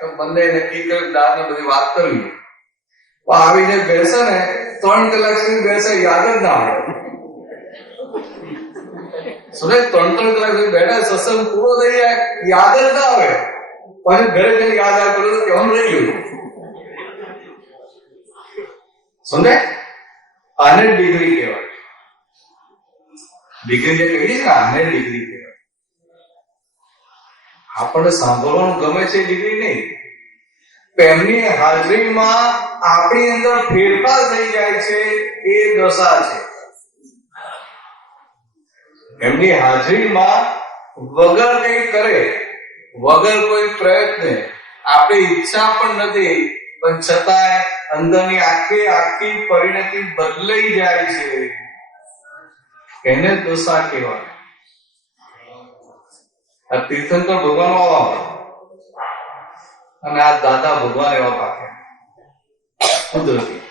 તો બંને નક્કી કરે દાદાને બધી વાત કરવી. આવીને બેસે ને 3 કલાક સુધી બેસે, યાદ જ ના આવે. 3 કલાક સુધી બેઠા, સત્સંગ પૂરો થઈ જાય, યાદ જ ના આવે. પછી ઘરે જઈને યાદ આવે તો કેમ રહી ગયું. સમજે? આને ડિગ્રી કહેવાય. ડિગ્રી જે કહી છે આને ડિગ્રી કહેવાય. આપણને સાંભળવાનું ગમે છે ડિગ્રી નહીં. એમની હાજરીમાં આપણી અંદર ફેરફાર થઈ જાય છે, એ દશા છે. એમની હાજરીમાં વગર કઈ કરે, વગર કોઈ પ્રયત્ન, આપણી ઈચ્છા પણ નથી, પણ છતાં અંદરની આખી પરિણતિ બદલાઈ જાય છે. એને દશા કહેવાય. આ તીર્થંકર ભગવાન આવા અને આ દાદા ભગવાન એવા પાક્યા કુદરતી.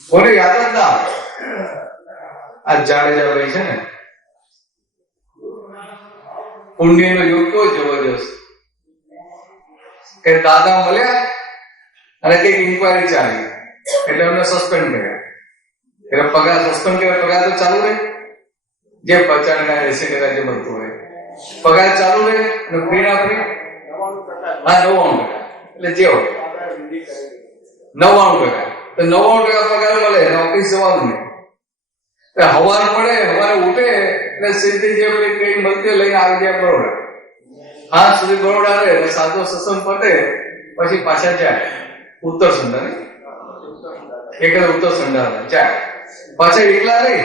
કોને યાદ જ ના આવે. આ જાડેજા ભાઈ છે ને, પુણ્યનો યોગ કેવો જબરજસ્ત કે દાદા મળ્યા અને કઈક ઇન્કવાયરી ચાલી એટલે એમને સસ્પેન્ડ કર્યા. એટલે પગાર સસ્પેન્ડ કર્યા, પગાર તો ચાલુ રહે, જે 50-80% જે મળતું હોય પગાર ચાલુ રહે અને ફ્રી ના ફ્રી. હા 99%. એટલે જે હોય 99%. તો 99% પગાર મળે, ઓફિસ જવાનું નહીં. હવાર પડે, હવારે ઉઠે એટલે સીધી જે કઈ મળતી લઈને આવી જાય બરોડા. હા સુધી બરોડા રહે એટલે સાતો સત્સંગ પતે પછી પાછા જાય ઉત્તર સંડા. એક ઉત્તર સંડા જાય પાછા એકલા રહી.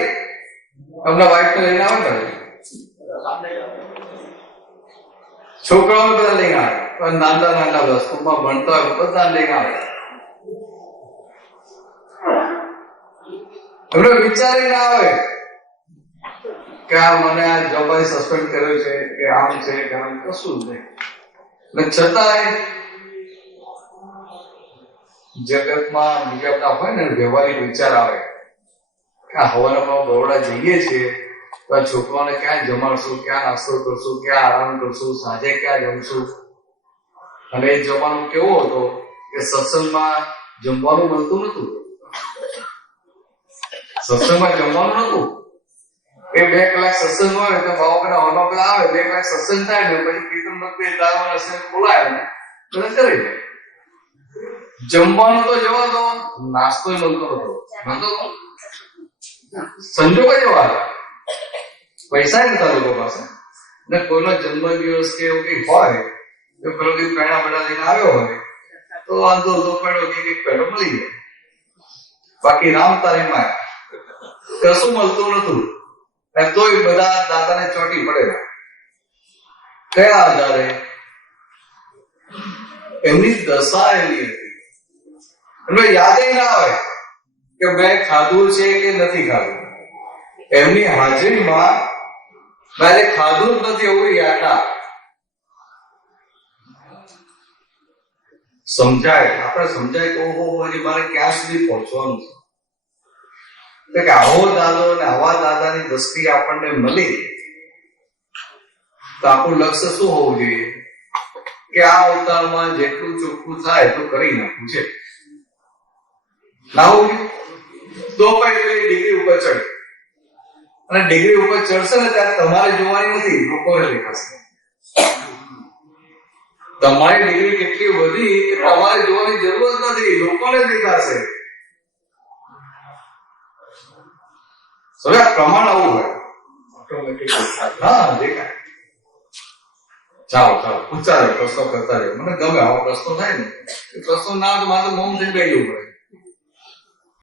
હમણાં વાઇફ ને લઈને આવે ને, છોકરાઓને બધા લઈને આવે, નાના બધા સ્કૂલમાં ભણતા હોય બધા લઈને આવે. એમને વિચારી ના આવે કે આ મને આ જોબાઈ સસ્પેન્ડ કર્યો છે કે આમ છે કે આમ, કશું જ નહીં. અને છતાંય જગતમાં બીજા બધા હોય ને વ્યવહારિક વિચાર આવે કે આ હવારમાં બરોડા જઈએ છીએ તો આ છોકરાઓને ક્યાં જમાડશું, ક્યાં નાસ્તો કરશું, ક્યાં આરામ કરશું, સાંજે ક્યાં જમશું. અને એ જમવાનું કેવો હતો કે સત્સંગમાં જમવાનું મળતું નતું. સત્સંગમાં જમવાનું નતું. એ 2 કલાક સત્સંગ હોય તો બાવકના હોલમાં પેલા આવે, 2 કલાક સત્સંગ થાય ને પછી કીર્તન ભક્તિ બોલાય ને કરે જાય. જમવાનું તો જવા દો, નાસ્તો મળતો નતો. સંજોગો જેવા હતા, પૈસા નતા લોકો પાસે. ને કોઈનો જન્મદિવસ કે એવું કઈ હોય તો પેલો કઈ પેડા બેડા લઈને આવ્યો હોય તો વાંધો તો પેડો કઈક પેડો મળી જાય. બાકી રામ તારીમાં કશું મળતું નતું. તોય બધા દાદાને ચોટી પડેલા. કયા આધારે? એમની દશા એવી હતી. એમને યાદ ના આવે કે મેં ખાધું છે કે નથી ખાધું. એમની હાજરીમાં મારે ખાધું જ નથી એવું યાદ ના સમજાય. આપણે સમજાય તો ઓહો હજી મારે ક્યાં સુધી પહોંચવાનું છે. કે આવો દાદો અને આવા દાદાની દ્રષ્ટિ આપણને મળી તો આપણું લક્ષ્ય શું હોવું જોઈએ કે આ અવતારમાં જેટલું ચોખ્ખું થાય એટલું કરી નાખવું છે. ના હોવું તો પણ એટલી ડિગ્રી ઉપર ચડે. અને ડિગ્રી ઉપર ચડશે ને ત્યારે તમારે જોવાની નથી, લોકોને દેખાશે. તમારી ડિગ્રી કેટલી વધી એ તમારે જોવાની જરૂર જ નથી, લોકોને દેખાશે. પ્રમાણ આવું હોય ઓટોમેટિક. હા દેખાય. ચાલો પૂછતા રહે, પ્રશ્નો કરતા રહે. મને ગમે આવો પ્રશ્નો થાય ને, એ પ્રશ્નો ના તો મારે મૌન થઈ ગયું પડે.